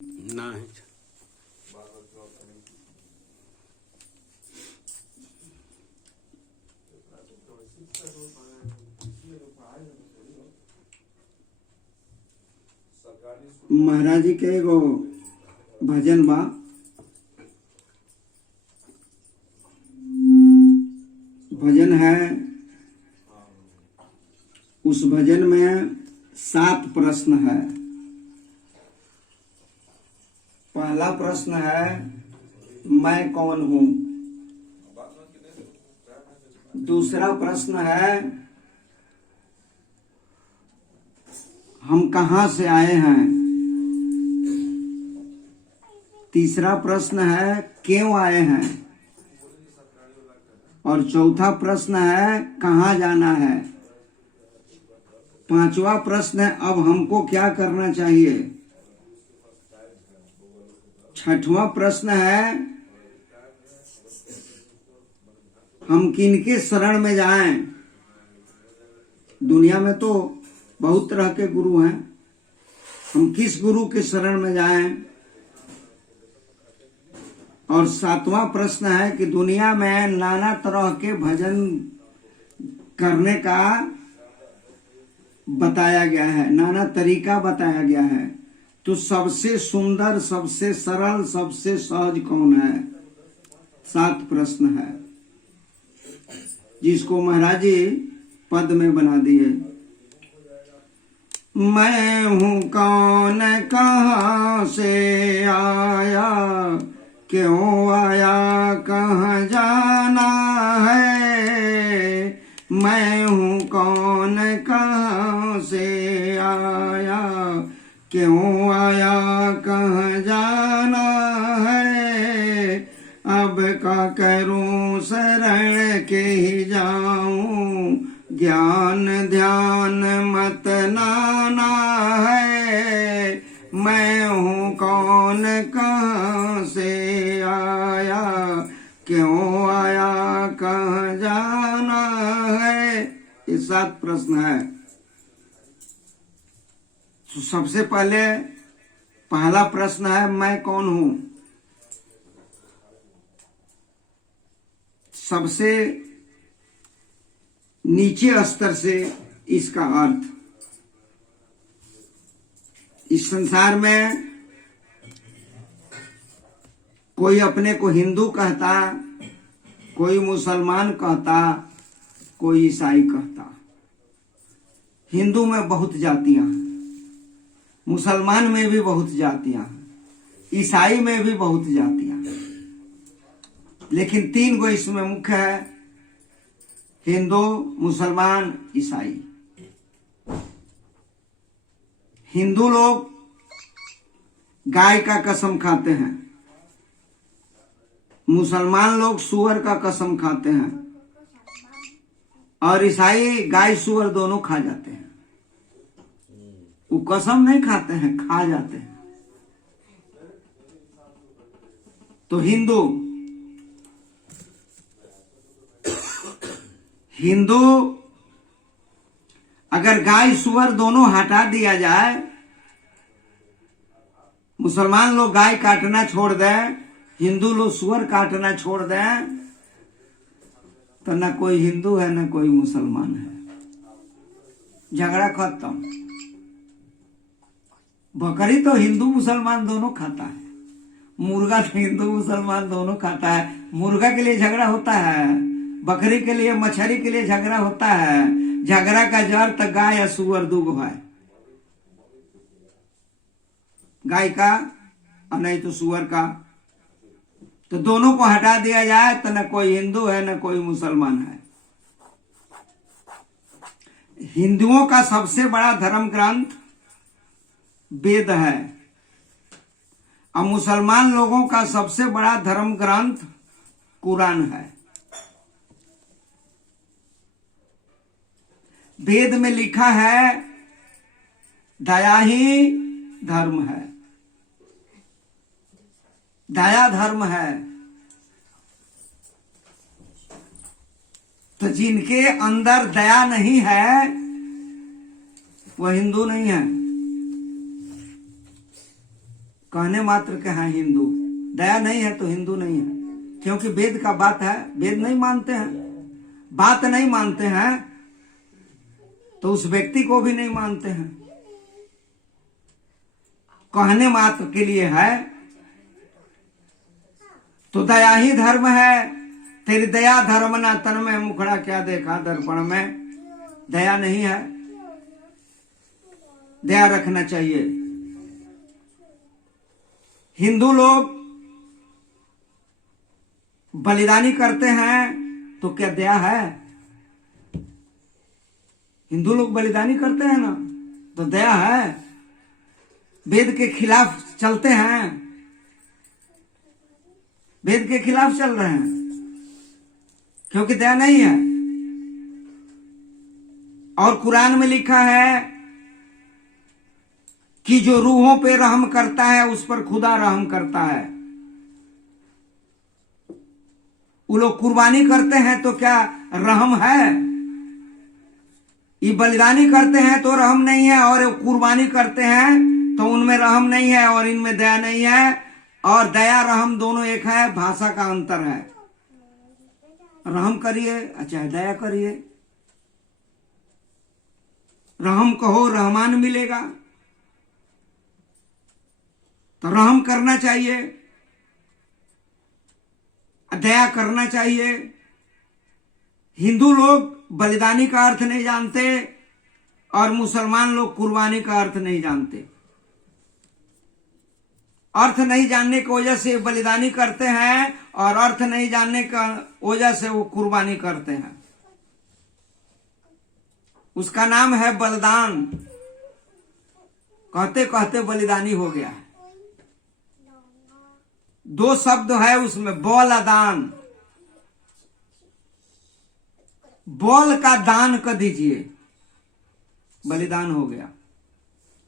नहीं। महाराज जी के एगो भजन बा। भजन है, उस भजन में 7 प्रश्न है। पहला प्रश्न है, मैं कौन हूं। दूसरा प्रश्न है, हम कहां से आए हैं। तीसरा प्रश्न है, क्यों आए हैं। और चौथा प्रश्न है, कहां जाना है। पांचवा प्रश्न है, अब हमको क्या करना चाहिए। छठवां प्रश्न है, हम किनके शरण में जाएं। दुनिया में तो बहुत तरह के गुरु हैं, हम किस गुरु के शरण में जाएं। और 7वां प्रश्न है कि दुनिया में नाना तरह के भजन करने का बताया गया है, नाना तरीका बताया गया है। तो सबसे सुंदर, सबसे सरल, सबसे सहज कौन है। 7 प्रश्न है, जिसको महाराज जी पद में बना दिए। मैं हूं कौन, कहां से आया, क्यों आया, कहां जाना है। मैं हूं कौन, कहां से आया, क्यों आया, कहां जाना है। अब का करूं, शरण के ही जाऊं, ज्ञान ध्यान मत नाना है। मैं हूं कौन, कहां से आया, क्यों आया, कहां जाना है। ये 7 प्रश्न है। तो सबसे पहले पहला प्रश्न है, मैं कौन हूं। सबसे नीचे स्तर से इसका अर्थ, इस संसार में कोई अपने को हिंदू कहता, कोई मुसलमान कहता, कोई ईसाई कहता। हिंदू में बहुत जातियां हैं, मुसलमान में भी बहुत जातियां हैं, ईसाई में भी बहुत जातियां हैं, लेकिन 3 गो इसमें मुख्य है, हिंदू, मुसलमान, ईसाई। हिंदू लोग गाय का कसम खाते हैं, मुसलमान लोग सुअर का कसम खाते हैं, और ईसाई गाय सुअर दोनों खा जाते हैं। वो कसम नहीं खाते हैं, खा जाते हैं। तो हिंदू अगर गाय सुअर दोनों हटा दिया जाए, मुसलमान लोग गाय काटना छोड़ दें, हिंदू लोग सुअर काटना छोड़ दें, तो न कोई हिंदू है न कोई मुसलमान है। झगड़ा खत्म। बकरी तो हिंदू मुसलमान दोनों खाता है, मुर्गा तो हिंदू मुसलमान दोनों खाता है। मुर्गा के लिए झगड़ा होता है, बकरी के लिए, मछली के लिए झगड़ा होता है। झगड़ा का जड़ तो गाय या सुअर दूगो है, गाय का और नहीं तो सुअर का। तो दोनों को हटा दिया जाए तो न कोई हिंदू है न कोई मुसलमान है। हिंदुओं का सबसे बड़ा धर्म ग्रंथ वेद है, और मुसलमान लोगों का सबसे बड़ा धर्म ग्रंथ कुरान है। वेद में लिखा है, दया ही धर्म है, दया धर्म है। तो जिनके अंदर दया नहीं है वह हिंदू नहीं है। कहने मात्र के हैं हिंदू। दया नहीं है तो हिंदू नहीं है, क्योंकि वेद का बात है, वेद नहीं मानते हैं, बात नहीं मानते हैं तो उस व्यक्ति को भी नहीं मानते हैं। कहने मात्र के लिए है तो दया ही धर्म है। तेरी दया धर्म ना तन में, मुखड़ा क्या देखा दर्पण में। दया नहीं है, दया रखना चाहिए। हिंदू लोग बलिदानी करते हैं तो क्या दया है? हिंदू लोग बलिदानी करते हैं ना तो दया है। वेद के खिलाफ चलते हैं, वेद के खिलाफ चल रहे हैं क्योंकि दया नहीं है। और कुरान में लिखा है कि जो रूहों पे रहम करता है उस पर खुदा रहम करता है। वो लोग कुर्बानी करते हैं तो क्या रहम है? ये बलिदानी करते हैं तो रहम नहीं है, और कुर्बानी करते हैं तो उनमें रहम नहीं है और इनमें दया नहीं है। और दया रहम दोनों एक है, भाषा का अंतर है। रहम करिए चाहे दया करिए, रहम कहो रहमान मिलेगा, तो रहम करना चाहिए, दया करना चाहिए। हिंदू लोग बलिदानी का अर्थ नहीं जानते और मुसलमान लोग कुर्बानी का अर्थ नहीं जानते। अर्थ नहीं जानने की वजह से बलिदानी करते हैं और अर्थ नहीं जानने का वजह से वो कुर्बानी करते हैं। उसका नाम है बलिदान। कहते कहते बलिदानी हो गया। दो शब्द है उसमें, बलिदान। बल का दान कर दीजिए, बलिदान हो गया।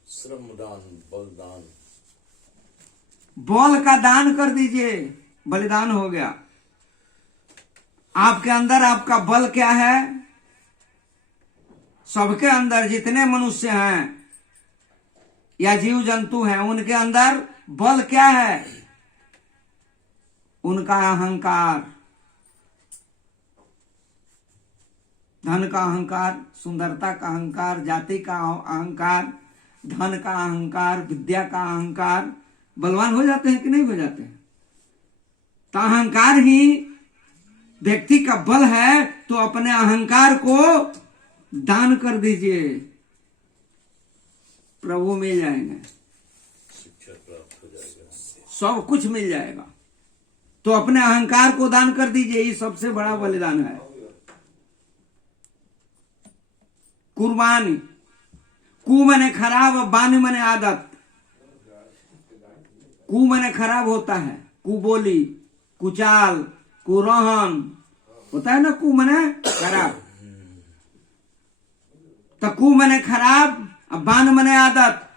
श्रमदान, बलिदान। बल का दान कर दीजिए, बलिदान हो गया। आपके अंदर आपका बल क्या है? सबके अंदर जितने मनुष्य हैं या जीव जंतु हैं उनके अंदर बल क्या है? उनका अहंकार, धन का अहंकार, सुंदरता का अहंकार, जाति का अहंकार, धन का अहंकार, विद्या का अहंकार। बलवान हो जाते हैं कि नहीं हो जाते हैं? तो अहंकार ही व्यक्ति का बल है, तो अपने अहंकार को दान कर दीजिए, प्रभु मिल जाएंगे, शिक्षा प्राप्त हो जाएगा, सब कुछ मिल जाएगा। तो अपने अहंकार को दान कर दीजिए, ये सबसे बड़ा बलिदान है। कुर्बानी, कु मने खराब, बानी मने आदत। कु मने खराब होता है, कुबोली, कुचाल, कुरोहन होता है ना, कु मने खराब। तो कु मने खराब, बान मने आदत।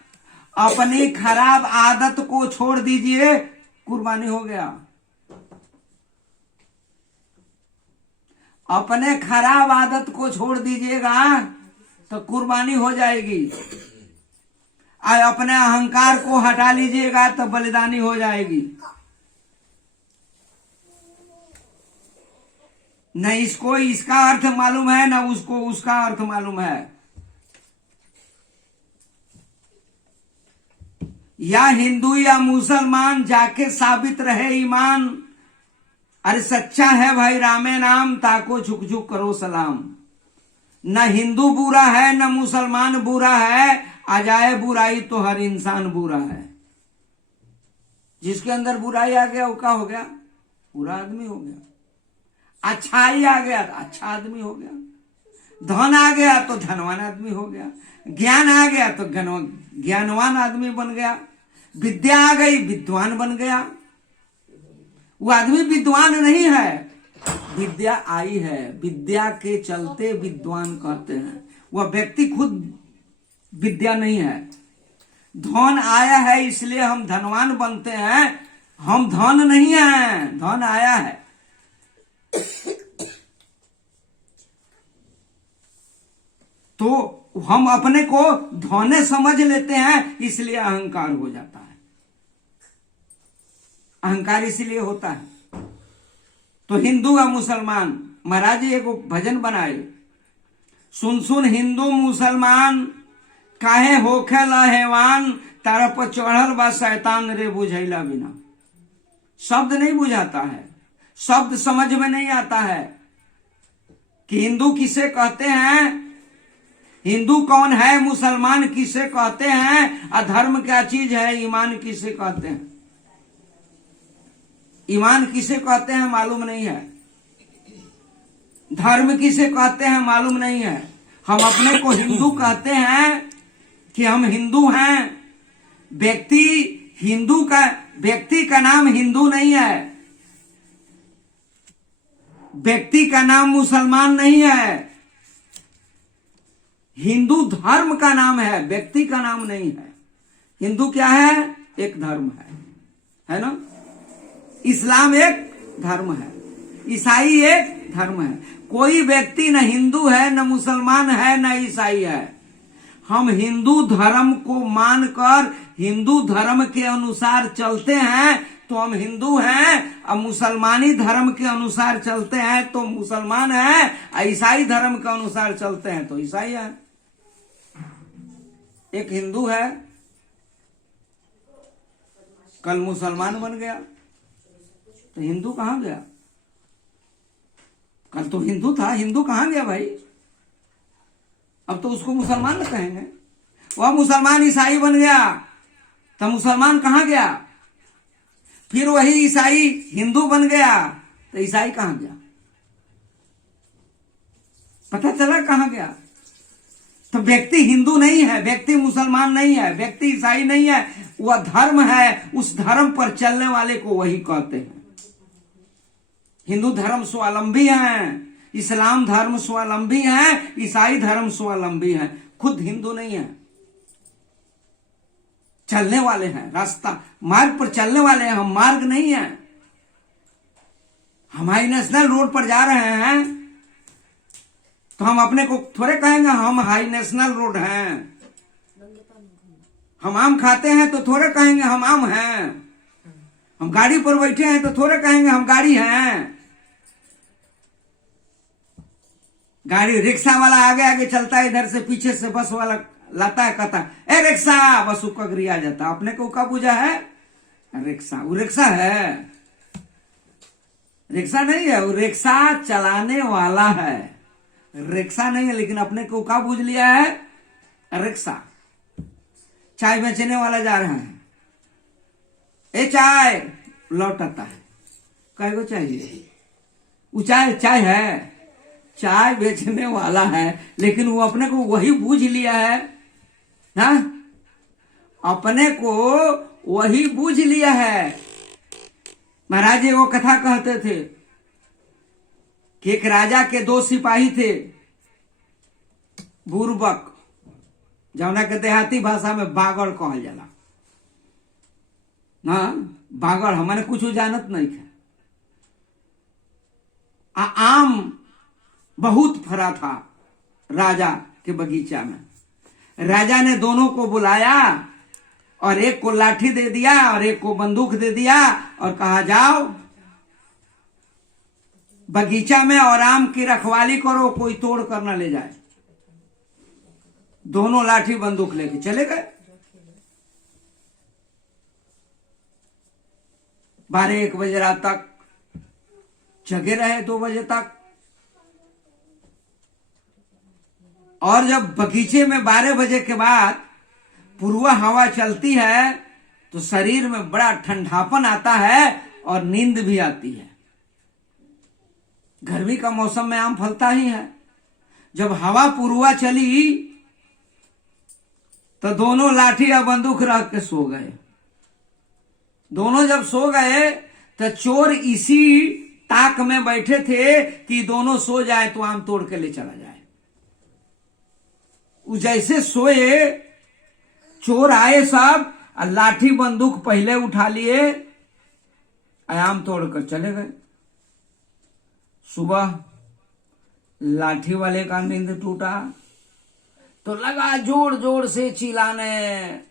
अपनी खराब आदत को छोड़ दीजिए, कुर्बानी हो गया। अपने खराब आदत को छोड़ दीजिएगा तो कुर्बानी हो जाएगी। और अपने अहंकार को हटा लीजिएगा तो बलिदानी हो जाएगी। न इसको इसका अर्थ मालूम है, न उसको उसका अर्थ मालूम है। या हिंदू या मुसलमान जाके साबित रहे ईमान, अरे सच्चा है भाई रामे नाम, ताको झुक झुक करो सलाम। न हिंदू बुरा है न मुसलमान बुरा है, आ जाए बुराई तो हर इंसान बुरा है। जिसके अंदर बुराई आ गया वो क्या हो गया? बुरा आदमी हो गया। अच्छाई आ गया तो अच्छा आदमी हो गया। धन आ गया तो धनवान आदमी हो गया। ज्ञान आ गया तो ज्ञानवान आदमी बन गया। विद्या आ गई, विद्वान बन गया। वो आदमी विद्वान नहीं है, विद्या आई है, विद्या के चलते विद्वान कहते हैं। वह व्यक्ति खुद विद्या नहीं है। धन आया है इसलिए हम धनवान बनते हैं, हम धन नहीं हैं, धन आया है। तो हम अपने को धने समझ लेते हैं, इसलिए अहंकार हो जाता है। अहंकार इसीलिए होता है। तो हिंदू और मुसलमान, महाराज जी एक भजन बनाए, सुन सुन हिंदू मुसलमान काहे होखे लहेवान, तारा पर चढ़ल बा शैतान रे बुझैला बिना। शब्द नहीं बुझाता है, शब्द समझ में नहीं आता है कि हिंदू किसे कहते हैं, हिंदू कौन है, मुसलमान किसे कहते हैं, अधर्म क्या चीज है, ईमान किसे कहते हैं। ईमान किसे कहते हैं मालूम नहीं है, धर्म किसे कहते हैं मालूम नहीं है। हम अपने को हिंदू कहते हैं कि हम हिंदू हैं। व्यक्ति का नाम हिंदू नहीं है, व्यक्ति का नाम मुसलमान नहीं है। हिंदू धर्म का नाम है, व्यक्ति का नाम नहीं है। हिंदू क्या है, एक धर्म है ना। इस्लाम एक धर्म है, ईसाई एक धर्म है। कोई व्यक्ति न हिंदू है, न मुसलमान है, न ईसाई है। हम हिंदू धर्म को मानकर हिंदू धर्म के अनुसार चलते हैं तो हम हिंदू हैं, और मुसलमानी धर्म के अनुसार चलते हैं तो मुसलमान हैं, और ईसाई धर्म के अनुसार चलते हैं तो ईसाई है। एक हिंदू है, कल मुसलमान बन गया तो हिंदू कहां गया। कल तो हिंदू था, हिंदू कहां गया भाई। अब तो उसको मुसलमान न कहेंगे। वह मुसलमान ईसाई बन गया तो मुसलमान कहां गया। फिर वही ईसाई हिंदू बन गया तो ईसाई कहां गया, पता चला कहां गया। तो व्यक्ति हिंदू नहीं है, व्यक्ति मुसलमान नहीं है, व्यक्ति ईसाई नहीं है, वह धर्म है। उस धर्म पर चलने वाले को वही कहते हैं। हिंदू धर्म स्वावलंबी है, इस्लाम धर्म स्वावलंबी है, ईसाई धर्म स्वावलंबी है, खुद हिंदू नहीं है। चलने वाले हैं, रास्ता मार्ग पर चलने वाले हैं, हम मार्ग नहीं है। हम हाई नेशनल रोड पर जा रहे हैं तो हम अपने को थोड़े कहेंगे हम हाई नेशनल रोड हैं। हम आम खाते हैं तो थोड़े कहेंगे हम आम हैं। हम गाड़ी पर बैठे हैं तो थोड़े कहेंगे हम गाड़ी हैं। गाड़ी रिक्शा वाला आगे आगे चलता है, इधर से पीछे से बस वाला लाता है, कहता है ए रिक्शा, बस उसका गिरिया जाता। अपने को का पूजा है रिक्शा, वो रिक्शा है, रिक्शा नहीं है, वो रिक्शा चलाने वाला है, रिक्शा नहीं है। लेकिन अपने को का पूज लिया है रिक्शा। चाय बेचने वाला जा रहा है, ए चाय, लौटाता है, कई को चाहिए, वो चाय है, चाय बेचने वाला है, लेकिन वो अपने को वही बूझ लिया है ना, अपने को वही बूझ लिया है। महाराज जी वो कथा कहते थे कि एक राजा के 2 सिपाही थे, बुर्बक, जौना के देहाती भाषा में बागड़ कहल जाला ना। बागड़ हमने कुछ जानत नहीं था। आम बहुत फरा था राजा के बगीचा में। राजा ने दोनों को बुलाया और एक को लाठी दे दिया और एक को बंदूक दे दिया और कहा जाओ बगीचा में और आम की रखवाली करो, कोई तोड़ कर न ले जाए। दोनों लाठी बंदूक लेके चले गए। 12-1 बजे रात तक जगे रहे, 2 बजे तक। और जब बगीचे में 12 बजे के बाद पूर्वा हवा चलती है तो शरीर में बड़ा ठंडापन आता है और नींद भी आती है। गर्मी का मौसम में आम फलता ही है। जब हवा पूर्वा चली तो दोनों लाठी और बंदूक रख के सो गए। दोनों जब सो गए तो चोर इसी ताक में बैठे थे कि दोनों सो जाए तो आम तोड़ के ले चला जाए। वो जैसे सोए, चोर आए सब, और लाठी बंदूक पहले उठा लिए, आम तोड़कर चले गए। सुबह लाठी वाले का नींद टूटा तो लगा जोर जोर से चिल्लाने,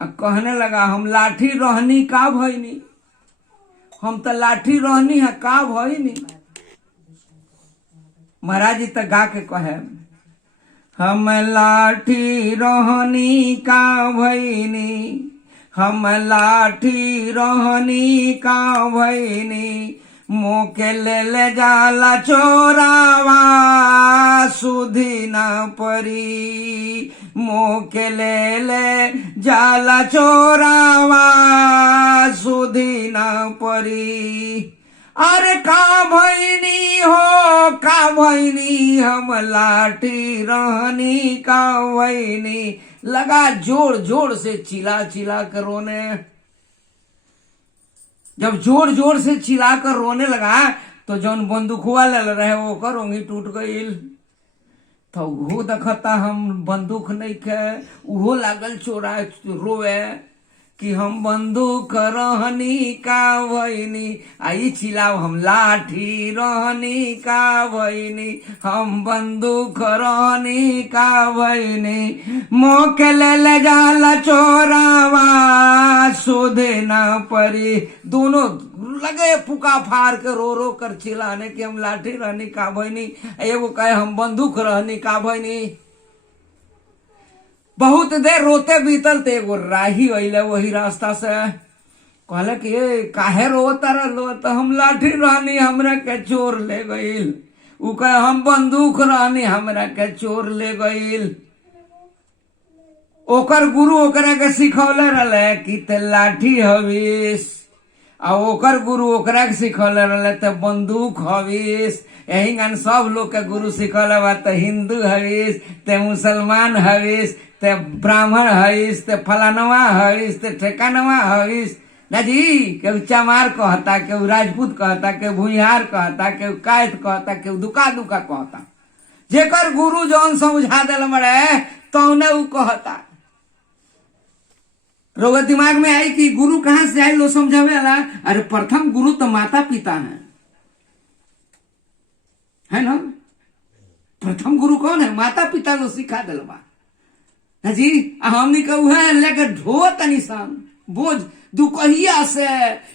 कहने लगा हम लाठी रहनी का भईनी, हम तो लाठी रहनी है का भईनी। महाराज जी तो गा के कहे हम लाठी रहनी का भईनी, हम लाठी रहनी का भईनी, मोके ले जाला चोरावा सुधी न परी, मोके ले जाला चोरावा सुधी न परी। अरे का भईनी हो का भईनी, हम लाठी रहनी का भईनी। लगा जोर जोर से चिल्ला चिल्ला कर रोने। जब जोर जोर से चिल्ला कर रोने लगा तो जौन बंदूकवा ले रहे वो कर ओंगी टूट गईल। तो वो देखता हम बंदूक नहीं के, उहो लागल चोरा रोवे कि हम बंदूक रहनी का भईनी। आई चिल्लाओ हम लाठी रहनी का भईनी, हम बंदूक रहनी का भईनी, मोके ले जाला चोरावा सोधे न परी। दोनों लगे पुका फाड़ के रो रो कर चिल्लाने कि हम लाठी रहनी का भईनी, एगो कहे हम बंदूक रहनी का भईनी। बहुत देर रोते बीतल ते एगो राही अइले वही रास्ता से, कहले कि ये काहे रोता रहो, तो हम लाठी रहनी हमरा के चोर ले गईल। उ कहे हम बंदूक रहनी हमरा के चोर ले गईल। ओकर गुरु ओकरा के सिखौले रहले कि ते लाठी हवीस, आ ओकर गुरु ओकरा के सिखौले रहले ते बंदूक हवीस। यही गान सब लोग के गुरु सिखौले बा, ते हिंदू हवीस, ते मुसलमान हवीस, ते ब्राह्मण हवीस, ते फलानवा हवीस, ते ठेकानवा हवीस ना जी। केहू चमार कहता, केहू राजपूत कहता, केहू भूइहार कहता, केहू कायत कहता, केहू दुका दुका कहता। जेकर गुरु जौन समझा दिल मरे तौने उ कहता। रोग दिमाग में आई कि गुरु कहां से आई लो समझावे वाला। अरे प्रथम गुरु तो माता पिता है ना। प्रथम गुरु कौन है? माता पिता लो सिखा दिलवा जी। हमनी कहू है लेके ढो तनी सन बोझ दुकहिया से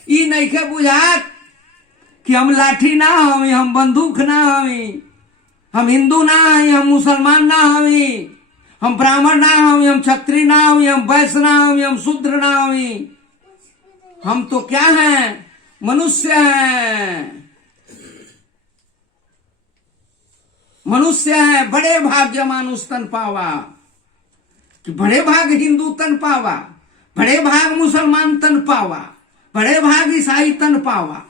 ई नहीं के बुझात कि हम लाठी ना हमी, हम बंदूक ना हमी, हम हिंदू ना हमी, हम मुसलमान ना हमी, हम ब्राह्मण ना हमी, हम क्षत्रिय ना हमी, हम वैश्य ना हमी, हम शूद्र ना हमी। हम तो क्या हैं? मनुष्य हैं। मनुष्य है। बड़े भाग्य मानुष तन पावा, कि बड़े भाग हिंदू तन पावा, बड़े भाग मुसलमान तन पावा, बड़े भाग ईसाई तन पावा,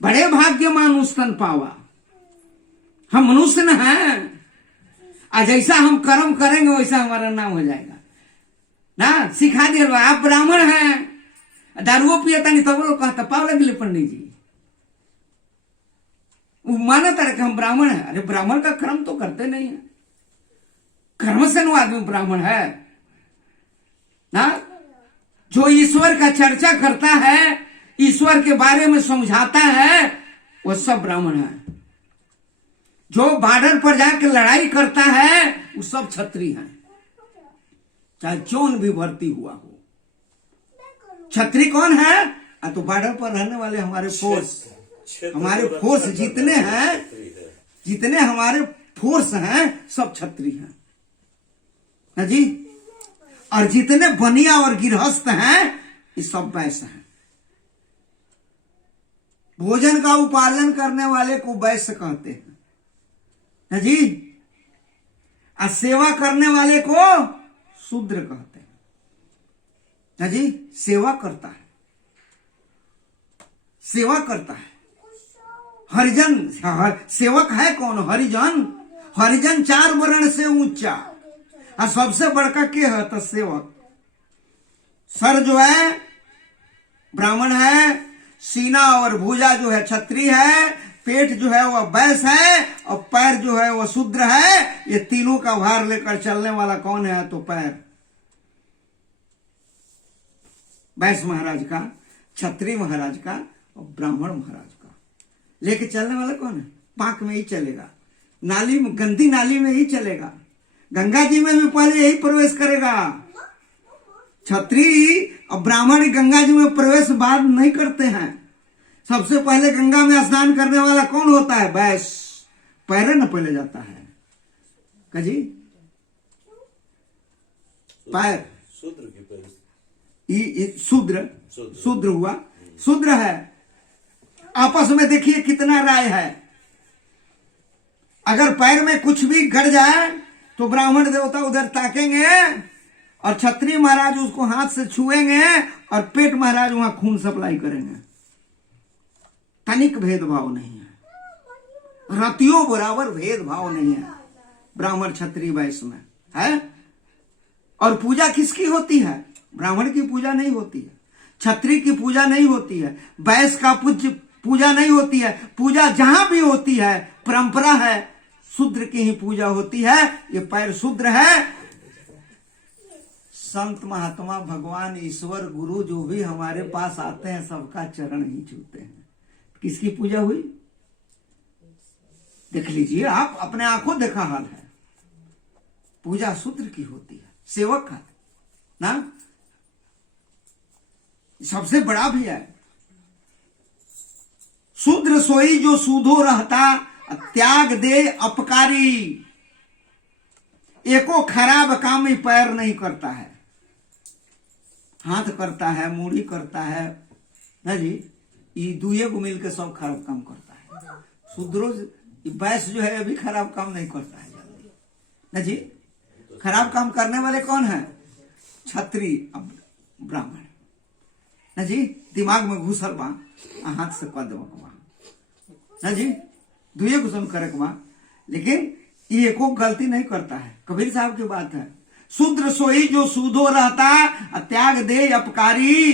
बड़े भाग्य मानुष तन पावा। हम मनुष्य न हैं। आज जैसा हम कर्म करेंगे वैसा हमारा नाम हो जाएगा ना। सिखा दिया आप ब्राह्मण हैं, दारुओ पियता नहीं तब लोग कहता पाव लगे पंडित जी, वो माना तरह के हम ब्राह्मण है। अरे ब्राह्मण का कर्म तो करते नहीं है, कर्म से नो आदमी ब्राह्मण है ना। जो ईश्वर का चर्चा करता है, ईश्वर के बारे में समझाता है, वो सब ब्राह्मण है। जो बॉर्डर पर जाकर लड़ाई करता है वो सब क्षत्रिय है, चाहे जोन भी भर्ती हुआ हो। क्षत्रिय कौन है? तो बॉर्डर पर रहने वाले हमारे फोर्स, हमारे फोर्स जितने हैं, जितने हमारे फोर्स हैं सब क्षत्रिय हैं ना जी। और जितने बनिया और गृहस्थ हैं ये सब वैश्य हैं। भोजन का उपार्जन करने वाले को वैश्य कहते हैं ना जी। और सेवा करने वाले को शूद्र कहते हैं ना जी। सेवा करता है, सेवा करता है। हरिजन सेवक है कौन? हरिजन। हरिजन 4 वर्ण से ऊंचा, और सबसे बड़का के है तो सेवक। सर जो है ब्राह्मण है, सीना और भुजा जो है क्षत्रिय है, पेट जो है वह वैश्य है, और पैर जो है वह शूद्र है। ये तीनों का भार लेकर चलने वाला कौन है? तो पैर वैश्य महाराज का, क्षत्रिय महाराज का और ब्राह्मण महाराज का। लेके चलने वाला कौन है? पाक में ही चलेगा, नाली में, गंदी नाली में ही चलेगा। गंगा जी में भी पहले यही प्रवेश करेगा। क्षत्रिय और ब्राह्मण गंगा जी में प्रवेश बाद नहीं करते हैं। सबसे पहले गंगा में स्नान करने वाला कौन होता है? वैश्य। पैरे न पहले जाता है जी, पैर। शूद्र की पैर। शूद्र शूद्र हुआ, शूद्र है। आपस में देखिए कितना राय है। अगर पैर में कुछ भी गड़ जाए तो ब्राह्मण देवता उधर ताकेंगे और क्षत्रिय महाराज उसको हाथ से छुएंगे और पेट महाराज वहां खून सप्लाई करेंगे। तनिक भेदभाव नहीं है, रतियों बराबर भेदभाव नहीं है ब्राह्मण क्षत्रिय वैश्य में है। और पूजा किसकी होती है? ब्राह्मण की पूजा नहीं होती है, क्षत्रिय की पूजा नहीं होती है, वैश्य का पूजा नहीं होती है। पूजा जहां भी होती है परंपरा है, शूद्र की ही पूजा होती है। ये पैर शूद्र है। संत महात्मा भगवान ईश्वर गुरु जो भी हमारे पास आते हैं सबका चरण ही छूते हैं। किसकी पूजा हुई? देख लीजिए, आप अपने आंखों देखा हाल है। पूजा शूद्र की होती है, सेवक है ना, सबसे बड़ा भी है। शूद्र सोई जो सूधो रहता, त्याग दे अपकारी। एको खराब काम ही पैर नहीं करता है। हाथ करता है, मूड़ी करता है ना जी, ये दुए को मिलकर सब खराब काम करता है। शूद्रो वैश्य जो है अभी खराब काम नहीं करता है जल्दी ना जी। खराब काम करने वाले कौन है? क्षत्रिय ब्राह्मण ना जी। दिमाग में घुसल बा, हाथ से कह देवा ना जी, दुए को सुन करे बा, लेकिन ये एको गलती नहीं करता है। कबीर साहब की बात है, शूद्र सोई जो सूधो रहता, त्याग दे अपकारी।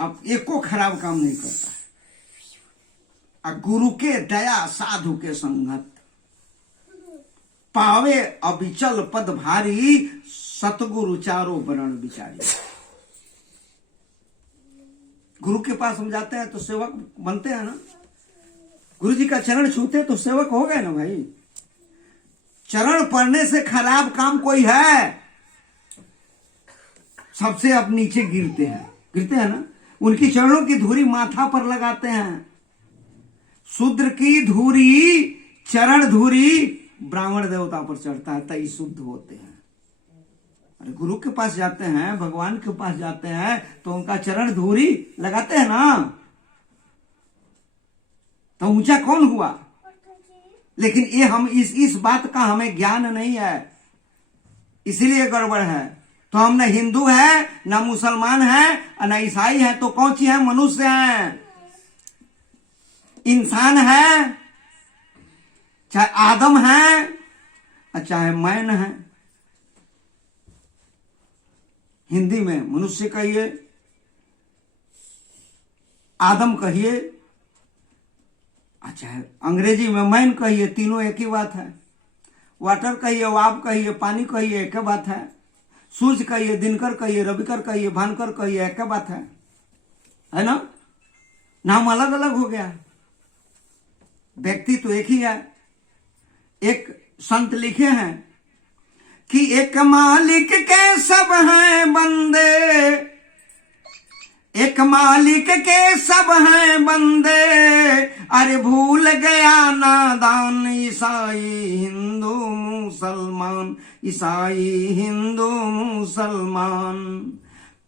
अब एको खराब काम नहीं करता है। गुरु के दया साधु के संगत, पावे अविचल पद भारी। सतगुरु चारों वर्ण विचारी। गुरु के पास हम जाते हैं तो सेवक बनते हैं ना। गुरु जी का चरण छूते तो सेवक हो गए ना भाई। चरण पड़ने से खराब काम कोई है? सबसे अब नीचे गिरते हैं ना। उनकी चरणों की धूरी माथा पर लगाते हैं। शूद्र की धूरी, चरण धूरी ब्राह्मण देवता पर चढ़ता है, तई शुद्ध होते हैं। अरे गुरु के पास जाते हैं, भगवान के पास जाते हैं तो उनका चरण धूरी लगाते हैं ना, तो ऊंचा कौन हुआ? लेकिन ये हम इस बात का हमें ज्ञान नहीं है, इसीलिए गड़बड़ है। तो हम न हिंदू है, न मुसलमान है, न ईसाई है, तो कौन सी है? मनुष्य है, इंसान है, चाहे आदम है चाहे मैन है। हिंदी में मनुष्य कहिए, आदम कहिए, चाहे अंग्रेजी में मैन कहिए, तीनों एक ही बात है। वाटर कहिए, वाप कहिए, पानी कहिए, एक ही बात है। सूर्य कहिए, दिनकर कहिए, रविकर कहिए, भानकर कहिए, एक ही बात है ना। नाम अलग अलग हो गया, व्यक्ति तो एक ही है। एक संत लिखे हैं कि एक मालिक के सब हैं बंदे, एक मालिक के सब हैं बंदे। अरे भूल गया नादान ईसाई हिंदू मुसलमान, ईसाई हिंदू मुसलमान।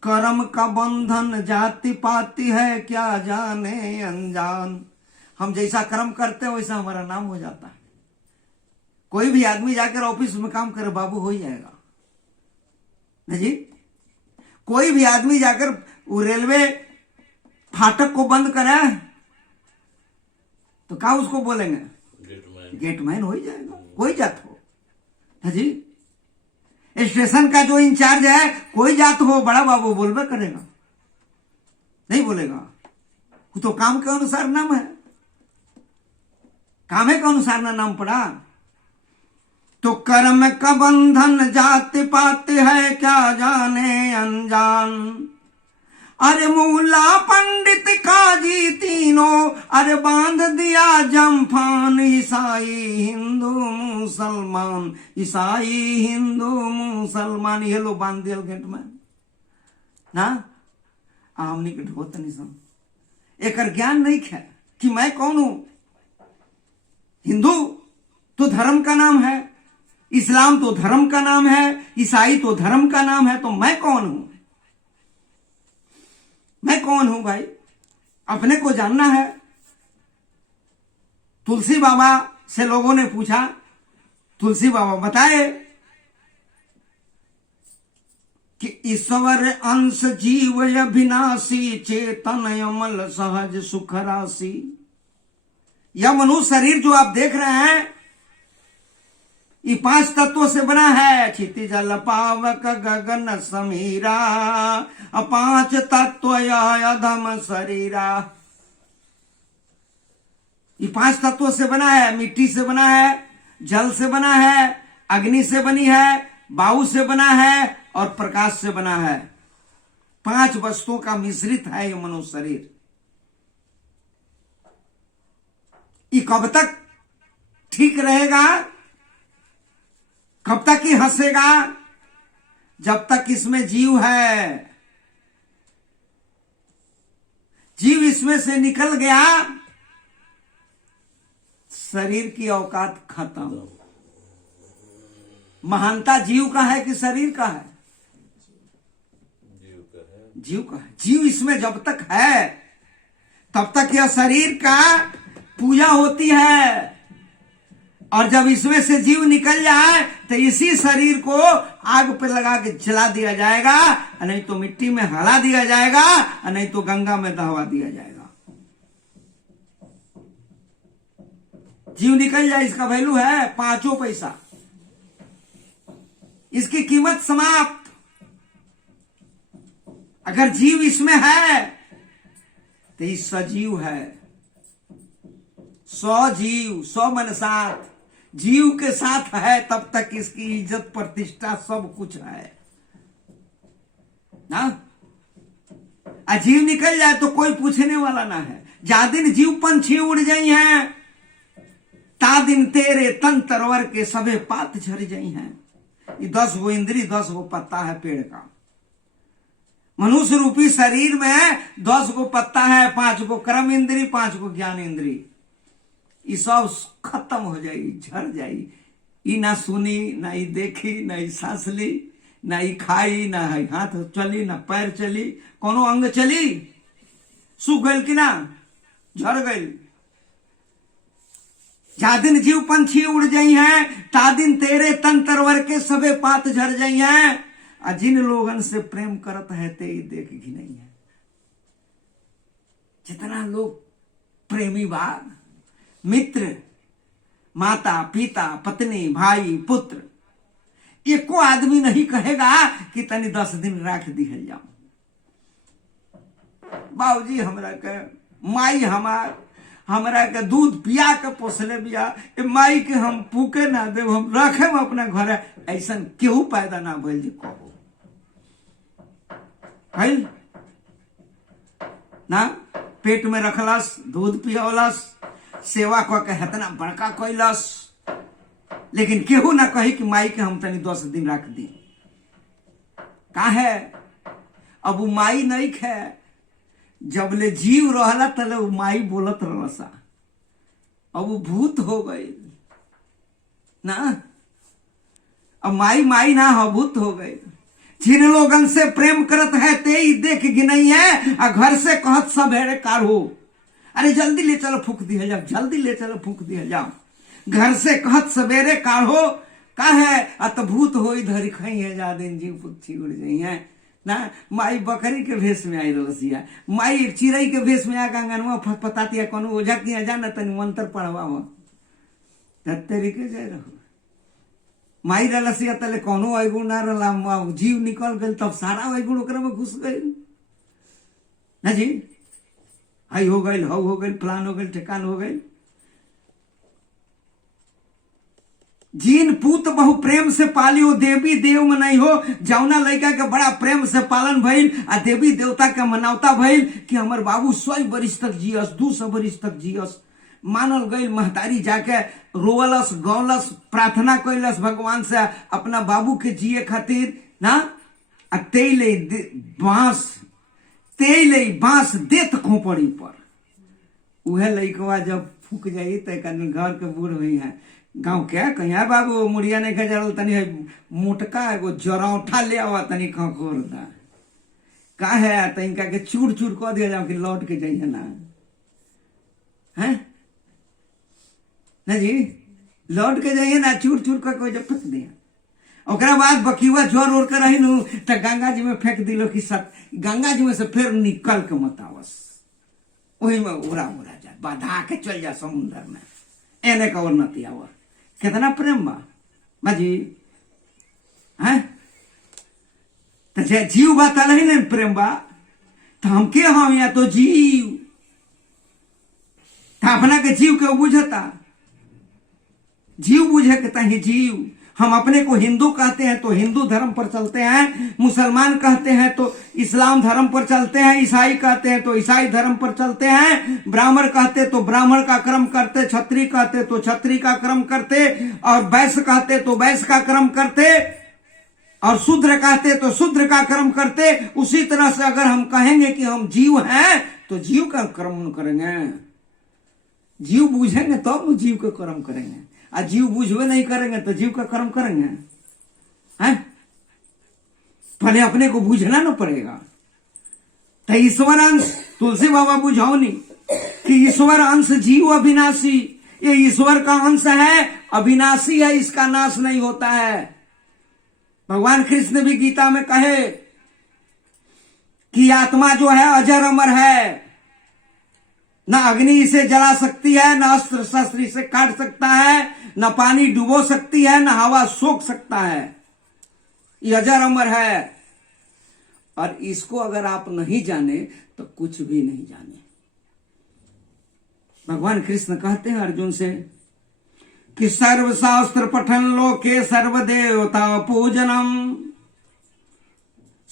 कर्म का बंधन जाति पाति है, क्या जाने अनजान। हम जैसा कर्म करते हैं वैसा हमारा नाम हो जाता है। कोई भी आदमी जाकर ऑफिस में काम करे, बाबू हो ही जाएगा ना जी। कोई भी आदमी जाकर वो रेलवे फाटक को बंद करे तो क्या उसको बोलेंगे? गेटमैन हो ही जाएगा, कोई जात हो ना जी। स्टेशन का जो इंचार्ज है, कोई जात हो, बड़ा बाबू बोलबे करेगा, नहीं बोलेगा। वो तो काम के अनुसार नाम है, कामे के अनुसार ना नाम पड़ा। तो कर्म का बंधन जाति पाति है, क्या जाने अनजान। अरे मुल्ला पंडित काजी तीनों, अरे बांध दिया जम्फान। ईसाई हिंदू मुसलमान, ईसाई हिंदू मुसलमान, ये लो बांध दिया गेट में ना। हमने के ढोत नहीं सुन, एक ज्ञान नहीं है कि मैं कौन हूं। हिंदू तो धर्म का नाम है, इस्लाम तो धर्म का नाम है, ईसाई तो धर्म का नाम है, तो मैं कौन हूं? मैं कौन हूं भाई? अपने को जानना है। तुलसी बाबा से लोगों ने पूछा, तुलसी बाबा बताए कि ईश्वर अंश जीव अविनाशी, चेतन अमल सहज सुख राशि। यह मनुष्य शरीर जो आप देख रहे हैं, ये 5 तत्वों से बना है। क्षितिज जल पावक गगन समीरा, 5 तत्व अधम शरीरा। ये 5 तत्वों से बना है। मिट्टी से बना है, जल से बना है, अग्नि से बनी है, वायु से बना है और प्रकाश से बना है। 5 वस्तुओं का मिश्रित है ये मनुष्य शरीर। ये कब तक ठीक रहेगा, कब तक ही हंसेगा? जब तक इसमें जीव है। जीव इसमें से निकल गया, शरीर की औकात खत्म। महानता जीव का है कि शरीर का है? जीव का है। जीव इसमें जब तक है तब तक यह शरीर का पूजा होती है, और जब इसमें से जीव निकल जाए तो इसी शरीर को आग पे लगा के जला दिया जाएगा, नहीं तो मिट्टी में हला दिया जाएगा, नहीं तो गंगा में दहवा दिया जाएगा। जीव निकल जाए, इसका वैल्यू है 5 पैसा, इसकी कीमत समाप्त। अगर जीव इसमें है तो ये सजीव है। 100 जीव, 100 मन साथ, जीव के साथ है तब तक इसकी इज्जत प्रतिष्ठा सब कुछ है ना। जीव निकल जाए तो कोई पूछने वाला ना है। जा दिन जीव पंछी उड़ जाई हैं, ता दिन तेरे तन तरवर के सबे पात झड़ जाई हैं। ये 10 गो इंद्री, 10 गो पत्ता है पेड़ का। मनुष्य रूपी शरीर में 10 गो पत्ता है, 5 गो कर्म इंद्री, 5 गो ज्ञान इंद्री। ये सब खत्म हो जाई, झड़ जाई। ई ना सुनी, ना ई देखी, ना ई सांस ली, ना ई खाई, ना हाथ चली, ना पैर चली, कोनो अंग चली, सूख गई कि ना, झड़ गई। जा दिन जीव पंछी उड़ जाई हैं, ता दिन तेरे तन तरवर के सबे पात झड़ जाई हैं। आ जिन लोगन से प्रेम करत है ते देख ही नहीं है। जितना लोग प्रेमी बा, मित्र, माता पिता, पत्नी, भाई, पुत्र, एको आदमी नहीं कहेगा कि तनी 10 दिन राख दिहल जाओ। बाबूजी हमरा के माई हमरा के दूध पिया के पोसले बिया, माई के हम फूके ना देव, हम रखे अपना घर। ऐसा केहू पैदा ना भइल जी कहो भइल ना। पेट में रखलस, दूध पियौलस, सेवा क के इतना बड़का कैलस, लेकिन केहू ना कही कि माई के हम तनी 10 दिन रख दी। काहे? अब वो माई नहीं खे, जब ले जीव रहला तले वो माई बोलत रहलसा। अब वो भूत हो गई ना, अब माई माई ना हो, भूत हो गई। जिन लोगन से प्रेम करत है ते ही देख गिनई है, आ घर से कहत सब हेरे कार हो, अरे जल्दी ले चलो फूक दिया जाओ, जल्दी ले चलो फूक दिया जाओ। घर से कहत सवेरे कार हो, का है अतभूत हो इधर खई है, जा दिन जीव पुच्छी उड़ जाई है ना। माई बकरी के भेष में आई रसिया, माई चिड़ई के भेष में आ गंगनवा फटफटाती है, कोनो ओझकती जाना तनी मंत्र पढ़वा तरीके जाए रहो। माई रलसिया तले कोनो अगुण ना रला, जीव निकल गई तब सारा अगुण ओकरा में घुस गई ना जी। हाई हो गई, हव हो गई, प्लान हो गई, ठेकान हो गई। जीन पूत बहु प्रेम से पालियो देवी देव में नहीं हो। जौना लड़का के बड़ा प्रेम से पालन भइल आ देवी देवता के मनावता भइल कि हमर बाबू 100 वर्ष तक जियस, 200 वर्ष तक जियस। मानल गई महतारी जाके रोवलस, गौलस, प्रार्थना कैलस भगवान से अपना बाबू के जिए खातिर ना। तेले बांस देत खोपड़ी पर। उहे लइकवा जब फूक जाई तो घर के बूढ़ हुई है गाँव के कहिया बाबू मुड़िया नहीं खजरल तनी मोटका एगो जरौठा ले आवा तनी खखोर दा का है तनिका के चूर चूर कह दिया जाओ कि लौट के जाइए ना है ना जी, लौट के जाइए ना, चूर चूर कर जब फेंक दिया। ओकरा बाद बकीवा जोर ओर कर रही नु तो गंगा जी में फेंक दिलो कि सब गंगा जी में से फिर निकल के मत आवस, वही में उड़ा जा, बाधा के चल जा समुन्द्र में, एने का उन्नति आवा। कितना प्रेम बा बाजी है तो जीव बा तलही नहीं प्रेम बा तो हम के हम या तो जीव तो अपना के जीव के बुझता, जीव बुझे के तही जीव। हम अपने को हिंदू कहते हैं तो हिंदू धर्म पर चलते हैं, मुसलमान कहते हैं तो इस्लाम धर्म पर चलते हैं, ईसाई कहते हैं तो ईसाई धर्म पर चलते हैं, ब्राह्मण कहते तो ब्राह्मण का क्रम करते, क्षत्रिय कहते तो क्षत्रिय का क्रम करते, और वैश्य कहते तो वैश्य का क्रम करते, और शूद्र कहते तो शूद्र का कर्म करते। उसी तरह से अगर हम कहेंगे कि हम जीव हैं तो जीव का कर्म करेंगे, जीव बूझेंगे तो जीव का कर्म करेंगे, और जीव बूझवे नहीं करेंगे तो जीव का कर्म करेंगे हैं? पहले अपने को बूझना ना पड़ेगा। तो ईश्वर अंश तुलसी बाबा बुझाओ नहीं कि ईश्वर अंश जीव अविनाशी, ये ईश्वर का अंश है, अविनाशी है, इसका नाश नहीं होता है। भगवान कृष्ण भी गीता में कहे कि आत्मा जो है अजर अमर है, न अग्नि इसे जला सकती है, न अस्त्र शस्त्र इसे काट सकता है, न पानी डुबो सकती है, न हवा सोख सकता है, ये अजर अमर है। और इसको अगर आप नहीं जाने तो कुछ भी नहीं जाने। भगवान कृष्ण कहते हैं अर्जुन से कि सर्वशास्त्र पठन लोके सर्वदेवता पूजनम,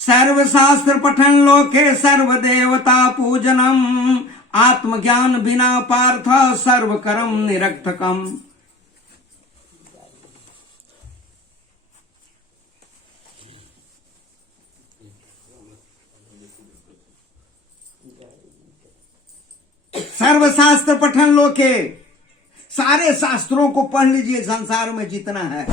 सर्वशास्त्र पठन लोके सर्वदेवता पूजनम, आत्मज्ञान बिना पार्थ सर्वकर्म निरर्थकम। सर्वशास्त्र पठन लोके, सारे शास्त्रों को पढ़ लीजिए संसार में जितना है।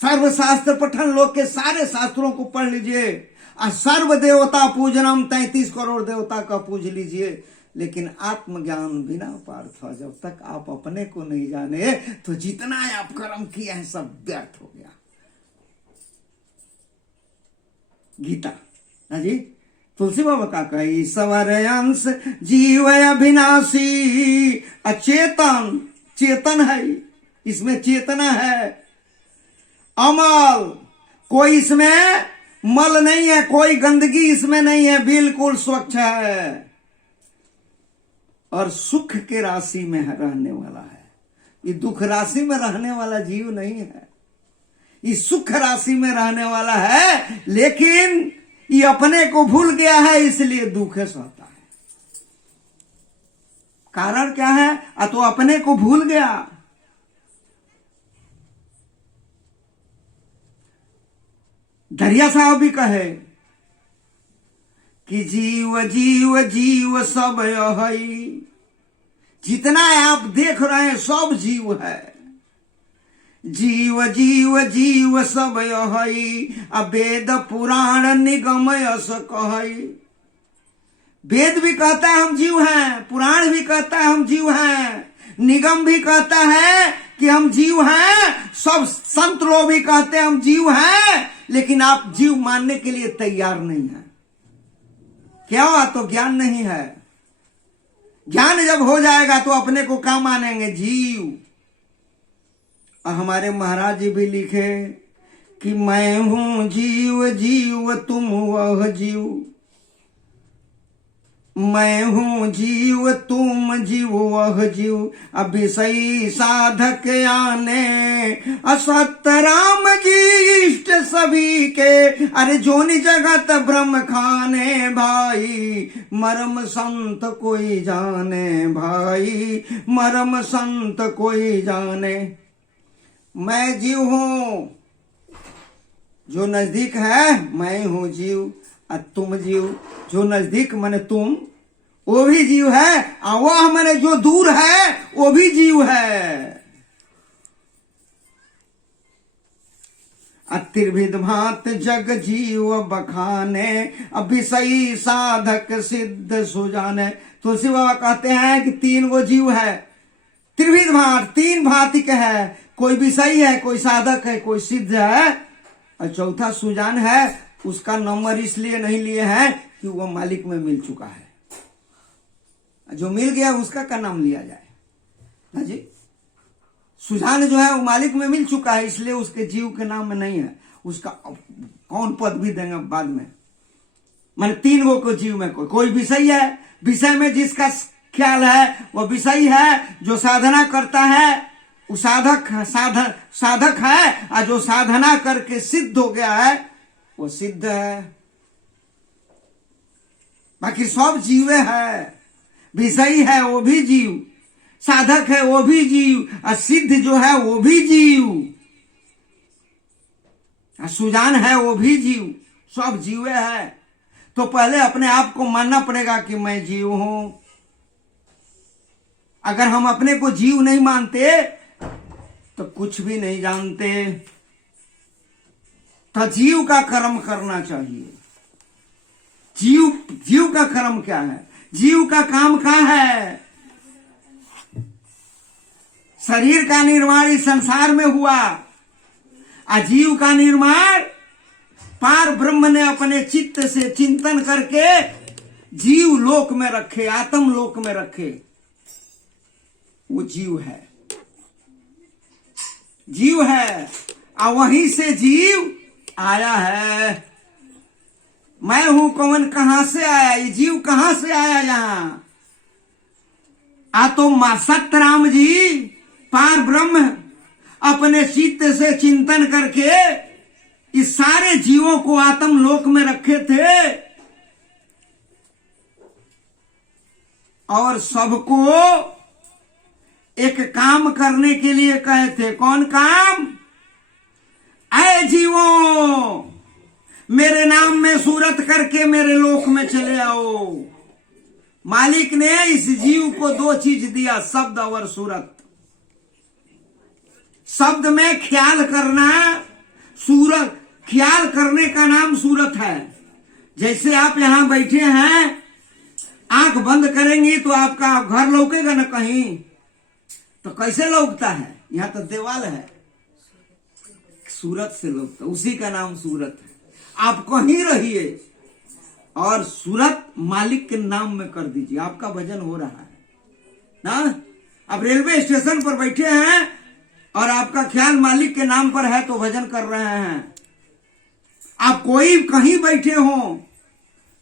सर्वशास्त्र पठन लोक के सारे शास्त्रों को पढ़ लीजिए, और सर्व देवता पूजनम, 33 करोड़ देवता का पूज लीजिए, लेकिन आत्मज्ञान बिना पार्थ, जब तक आप अपने को नहीं जाने तो जितना आप कर्म किए हैं सब व्यर्थ हो गया। गीता ना जी, तुलसी बाबा का कही ईश्वर अंश जीव अविनाशी, अचेतन चेतन है, इसमें चेतना है, अमल कोई इसमें मल नहीं है, कोई गंदगी इसमें नहीं है, बिल्कुल स्वच्छ है, और सुख के राशि में रहने वाला है। ये दुख राशि में रहने वाला जीव नहीं है, ये सुख राशि में रहने वाला है, लेकिन ये अपने को भूल गया है, इसलिए दुख सहता है। कारण क्या है? तो अपने को भूल गया। दरिया साहब भी कहे कि जीव जीव जीव सब है, जितना आप देख रहे हैं सब जीव है, जीव जीव जीव सब है, वेद पुराण निगम यस कहे। वेद भी कहता है हम जीव हैं, पुराण भी कहता है हम जीव हैं, निगम भी कहता है कि हम जीव हैं, सब संत लोग भी कहते हैं हम जीव हैं, लेकिन आप जीव मानने के लिए तैयार नहीं है। क्या? तो ज्ञान नहीं है। ज्ञान जब हो जाएगा तो अपने को क्या मानेंगे? जीव। और हमारे महाराज जी भी लिखे कि मैं हूं जीव जीव तुम वह जीव, मैं हूँ जीव तुम जीव वह जीव अभिषयी साधक आने असत्य राम जी इष्ट सभी के अरे जोनि जगत ब्रह्म खाने भाई मरम संत कोई जाने भाई मरम संत कोई जाने। मैं जीव हूँ जो नजदीक है मैं हूँ जीव और तुम जीव जो नजदीक माने तुम वो भी जीव है और वह माने जो दूर है वो भी जीव है। अतिर्भिद भांत जग जीव बखाने अभिषयी साधक सिद्ध सुजाने। तुलसी बाबा कहते हैं कि 3 गो जीव है, त्रिविध भांत 3 भांति के है, कोई विषयी है कोई साधक है कोई सिद्ध है और चौथा सुजान है। उसका नंबर इसलिए नहीं लिए हैं कि वो मालिक में मिल चुका है, जो मिल गया उसका का नाम लिया जाए ना जी। सुजान जो है वो मालिक में मिल चुका है इसलिए उसके जीव के नाम में नहीं है, उसका कौन पद भी देंगे बाद में। माने 3 गो को जीव में कोई विषय है, विषय में जिसका ख्याल है वो विषय है, जो साधना करता है वो साधक है और जो साधना करके सिद्ध हो गया है वो सिद्ध है। बाकी सब जीवे है, विषयी है वो भी जीव, साधक है वो भी जीव और सिद्ध जो है वो भी जीव, सुजान है वो भी जीव, सब जीवे है। तो पहले अपने आप को मानना पड़ेगा कि मैं जीव हूं। अगर हम अपने को जीव नहीं मानते तो कुछ भी नहीं जानते। तो जीव का कर्म करना चाहिए। जीव का कर्म क्या है, जीव का काम क्या है। शरीर का निर्माण इस संसार में हुआ, अजीव का निर्माण पार ब्रह्म ने अपने चित्त से चिंतन करके जीव लोक में रखे, आत्म लोक में रखे, वो जीव है, जीव है। और वहीं से जीव आया है। मैं हूं कौन कहां से आया, ये जीव कहां से आया यहां। तो सतराम जी पार ब्रह्म अपने चित्त से चिंतन करके इस सारे जीवों को आत्म लोक में रखे थे और सबको एक काम करने के लिए कहे थे। कौन काम, ऐ जीवों मेरे नाम में सूरत करके मेरे लोक में चले आओ। मालिक ने इस जीव को 2 चीज दिया, शब्द और सूरत। शब्द में ख्याल करना, सूरत ख्याल करने का नाम सूरत है। जैसे आप यहां बैठे हैं, आंख बंद करेंगी तो आपका घर लौकेगा ना कहीं, तो कैसे लौकता है, यहां तो दीवाल है, सूरत से लौकता, उसी का नाम सूरत है। आप कहीं रहिए और सूरत मालिक के नाम में कर दीजिए, आपका भजन हो रहा है ना। आप रेलवे स्टेशन पर बैठे हैं और आपका ख्याल मालिक के नाम पर है तो भजन कर रहे हैं। आप कोई कहीं बैठे हो,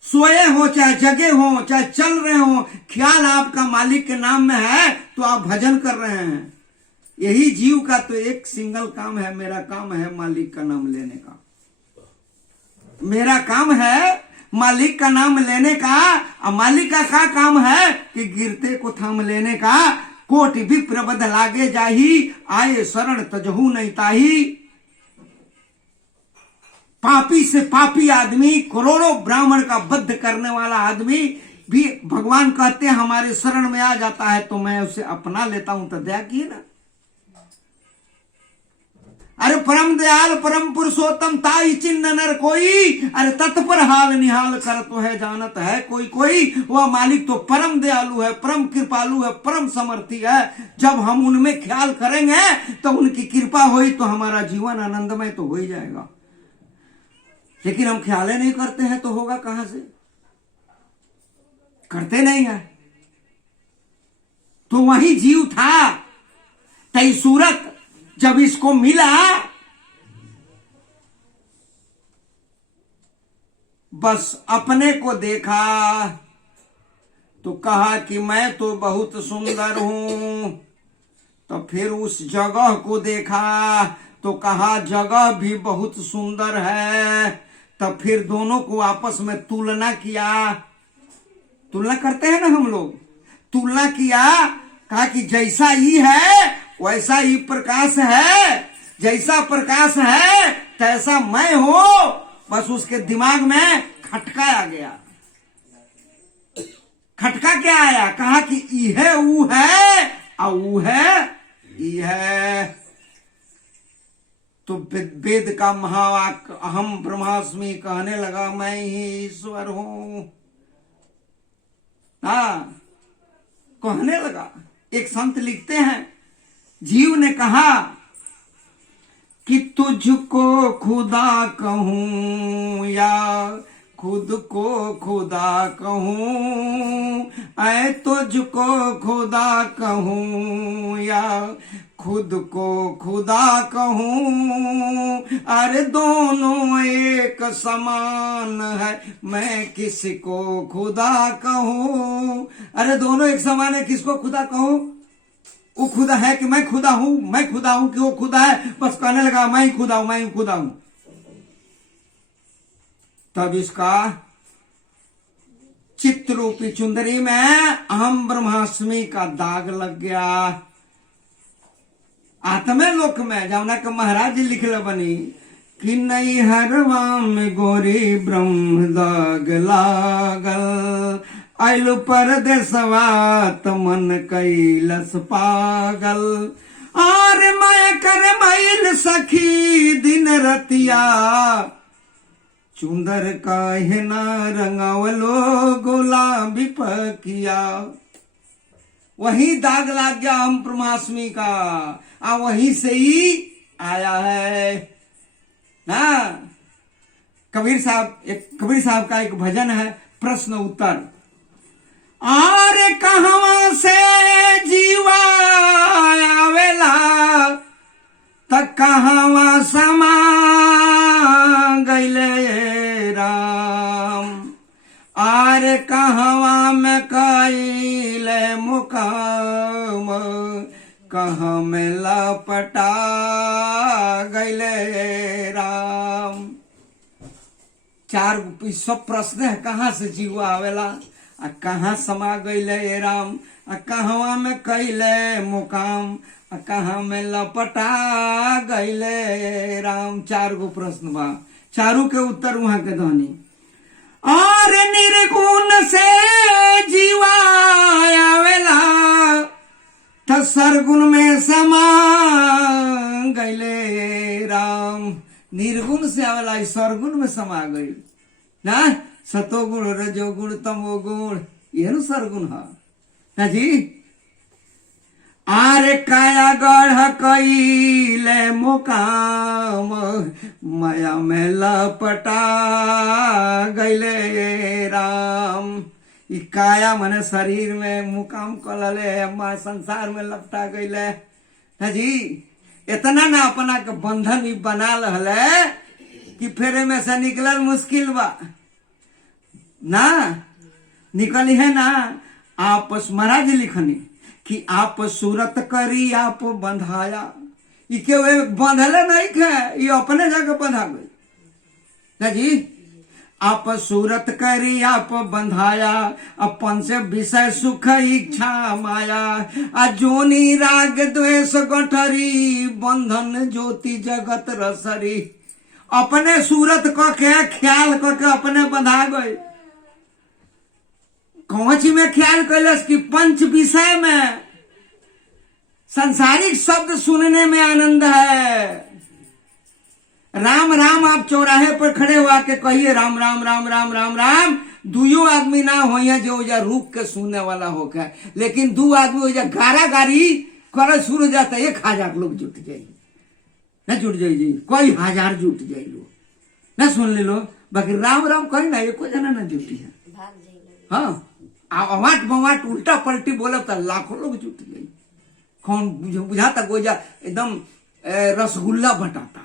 सोए हो चाहे जगे हो चाहे चल रहे हो, ख्याल आपका मालिक के नाम में है तो आप भजन कर रहे हैं। यही जीव का तो एक सिंगल काम है, मेरा काम है मालिक का नाम लेने का। मेरा काम है मालिक का नाम लेने का, और मालिक का क्या काम है कि गिरते को थाम लेने का। कोटि विप्र बध लागे जाही, आए शरण तजहू नहीं ताही। पापी से पापी आदमी, करोड़ों ब्राह्मण का वध करने वाला आदमी भी भगवान कहते हैं हमारे शरण में आ जाता है तो मैं उसे अपना लेता हूं। तो दया किए ना। अरे परम दयाल परम पुरुषोत्तम ताई चिन्ह नर कोई, अरे तत्पर हाल निहाल कर तो है जानत है कोई कोई। वह मालिक तो परम दयालु है, परम कृपालु है, परम समर्थी है। जब हम उनमें ख्याल करेंगे तो उनकी कृपा हुई तो हमारा जीवन आनंदमय तो हो ही जाएगा। लेकिन हम ख्याल नहीं करते हैं तो होगा कहां से, करते नहीं है। तो वही जीव था, तई सूरत जब इसको मिला बस अपने को देखा तो कहा कि मैं तो बहुत सुंदर हूं। तो फिर उस जगह को देखा तो कहा जगह भी बहुत सुंदर है। तब फिर दोनों को आपस में तुलना किया। तुलना करते हैं ना हम लोग, तुलना किया, कहा कि जैसा ही है वैसा ही प्रकाश है, जैसा प्रकाश है तैसा मैं हो। बस उसके दिमाग में खटका आ गया। खटका क्या आया? कहा कि ई है ऊ है और ऊ है ई है। तो वेद का महावाक्य अहम ब्रह्मास्मि कहने लगा मैं ही ईश्वर हूं। कहने लगा। एक संत लिखते हैं, जीव ने कहा कि तुझको खुदा कहूं या खुद को खुदा कहूं, ऐ तुझको खुदा कहूं या खुद को खुदा कहूं। अरे दोनों एक समान है, मैं किसको खुदा कहूं। अरे दोनों एक समान है, किसको खुदा कहूं? वो खुदा है कि मैं खुदा हूं? मैं खुदा हूं कि वो खुदा है? बस कहने लगा मैं ही खुदा हूं, मैं ही खुदा हूं। तब इसका चित्त रूपी चुंदरी में अहम ब्रह्मास्मि का दाग लग गया। आत्मे लोक में जमुना के महाराज जी लिखले बनी कि नई हरवा में गोरी ब्रह्म दाग लागल, आइल परदेसवा मन कैलस पागल। और मैं कर मैल सखी दिन रतिया, चुंदर काहे ना रंगावलो गुलाबी पकिया। वही दाग लग गया हम ब्रह्मास्मि का, वहीं से ही आया है ना। कबीर साहब का एक भजन है प्रश्न उत्तर। और कहवा से जीवा आवेला त कहवा समा गईले राम। आर कहवा में कैले मुकाम, कहाँ में लपटा गईले राम। चार सब प्रश्न है, कहाँ से जीवा आवेला, कहाँ समा गईले राम, कहवा में कैले मुकाम, कहाँ में लपटा गईले राम। चार गो प्रश्न बा, चारों के उत्तर वहां के धनी। और निर्गुण से जीवा आवेला त सरगुण में समा गईले राम। निर्गुण से आवेला सरगुण में समा गई ना। सतोगुण रजोगुण तमोगुण ये सरगुण है ना जी। आरे काया गढ़ कैले मुकाम, माया में लपटा गईले राम। ई काया मने शरीर में मुकाम कलले, संसार में लपटा गईले ना जी। इतना ना अपना के बंधन भी बना लहले कि फेरे में से निकलल मुश्किल बा ना। निकली है ना। आपस महाराज लिखनी कि आप सूरत करी आप बंधाया। इके वे बंधले नहीं खे, ये अपने जगह बंधा गई ना जी। आप सूरत करी आप बंधाया, अपन से विषय सुख इच्छा माया। जोनी राग द्वेष गठरी, बंधन ज्योति जगत रसरी। अपने सूरत क के ख्याल क के अपने बंधा गए। कौची में ख्याल कैलस कि पंच विषय में सांसारिक शब्द सुनने में आनंद है। राम राम आप चौराहे पर खड़े हुआ के कहिए राम राम राम राम राम राम। दुयो आदमी ना हो जो जा रुक के सुनने वाला होकर, लेकिन दो आदमी हो जा गारा गारी कर शुरू जाता, 1000 लोग जुट जाइए ना। जुट जाइए, कोई 1000 जुट जाइए लो ना, सुन ले लो। बाकी राम राम कही ना एको जना ना जुटी है। हाँ, अवाट बवाट उल्टा पलटी बोले तो लाखों लोग जुट गई। कौन बुझाता गोजा एकदम रसगुल्ला बटाता।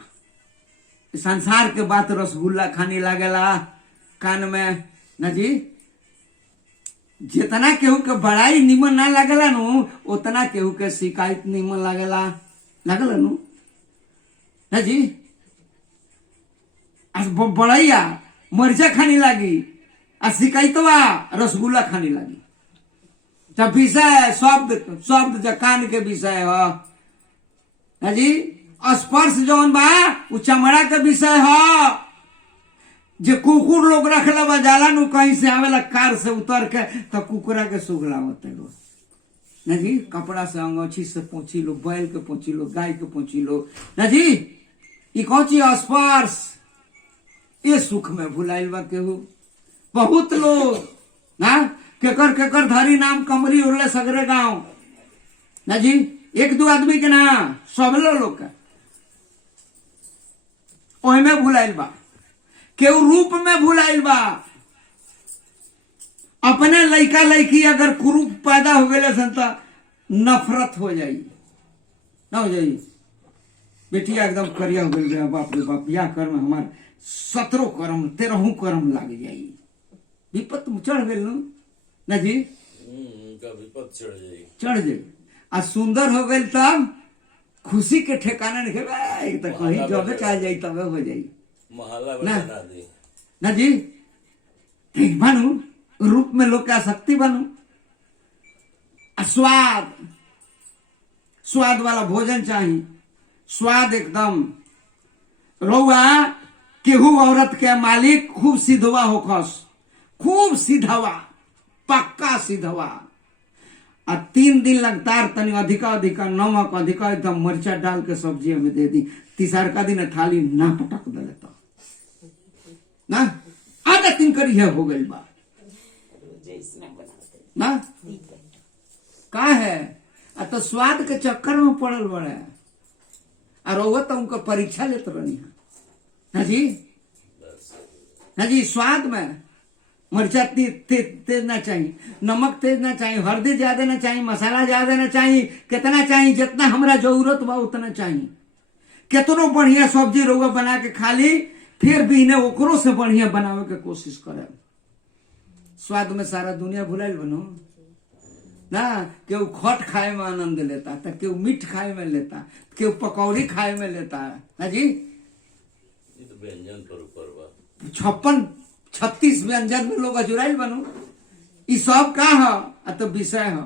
संसार के बात रसगुल्ला खाने लागेला कान में ना जी। जितना केहू के बड़ाई निमन ना लगला नु उतना केहू के शिकायत निमन लगला नु ना जी। बड़ैया मरचा खानी लागी आ शिकायतवा रसगुल्ला खानी लागी। तब विषय शब्द शब्द कान के विषय हो ना जी। स्पर्श जौन बा उ चमड़ा के विषय हो। जे कुकुर लोग रखला बा जाला नु कहीं से आवेला कार से उतर के तो कुकुरा के सुगला होते लो ना जी। कपड़ा से अंगोछी से पोंछी लो, बैल के पोंछी लो, गाय के पोंछी लो ना जी। ई कौन चीज स्पर्श ये सुख में भुलाइल बा केहू। बहुत लोग ना केकर केकर धरी नाम कमरी उड़ले सगरे गांव ना जी। एक दो आदमी के ना सब लोग का ओही में भुलाइल बा। केहू रूप में भुलाइल बा। अपने लड़का लड़की अगर कुरूप पैदा हो गए सन तो नफरत हो जाई ना हो जाई। बेटिया एकदम करिया हो गई, बाप रे बाप, या कर्म हमार 17 कर्म 13 कर्म लाग जाई। विपत चढ़ गई ना जी। विपत चढ़ जाई आ सुंदर हो गई तब खुशी के ठिकाना नहीं है। तो कहीं जब चाह जाई तब हो जाई महला ना बना दे ना जी। ठीक बनू रूप में लोग का शक्ति बनू। स्वाद स्वाद वाला भोजन चाहिए। स्वाद एकदम रहुआ केहू औरत के मालिक खूब सीधवा होखस, खूब सीधवा, पक्का सीधवा। आ 3 दिन लगातार तनी अधिका अधिका नमक अधिका एकदम मरचा डाल के सब्जी में दे दी। तीसरका दिन थाली ना पटक दे तो ना आधा 3 करी हो गई बा ना। का है आ तो स्वाद के चक्कर में पड़ल बड़े। और वो तो उनका परीक्षा लेते रहनी है ना जी। ना जी स्वाद में मरचा तेज ना चाहिए, नमक तेज ना चाहिए, हल्दी ज्यादा ना चाहिए, मसाला ज्यादा ना चाहिए। कितना चाहिए? जितना हमरा जरूरत बा उतना चाहिए। कितनो बढ़िया सब्जी रउआ बना के खा ली फिर भी इन्हें ओकरो से बढ़िया बनावे के कोशिश करे। स्वाद में सारा दुनिया भुलाइल बनो ना। केहू खट खाए में आनंद लेता तो केहू मीठ खाए में लेता, केहू पकौड़ी खाए में लेता ना जी। व्यंजन पर ऊपर बा 36 व्यंजन में लोग अजुराइल बनो। ई सब का है तो विषय है।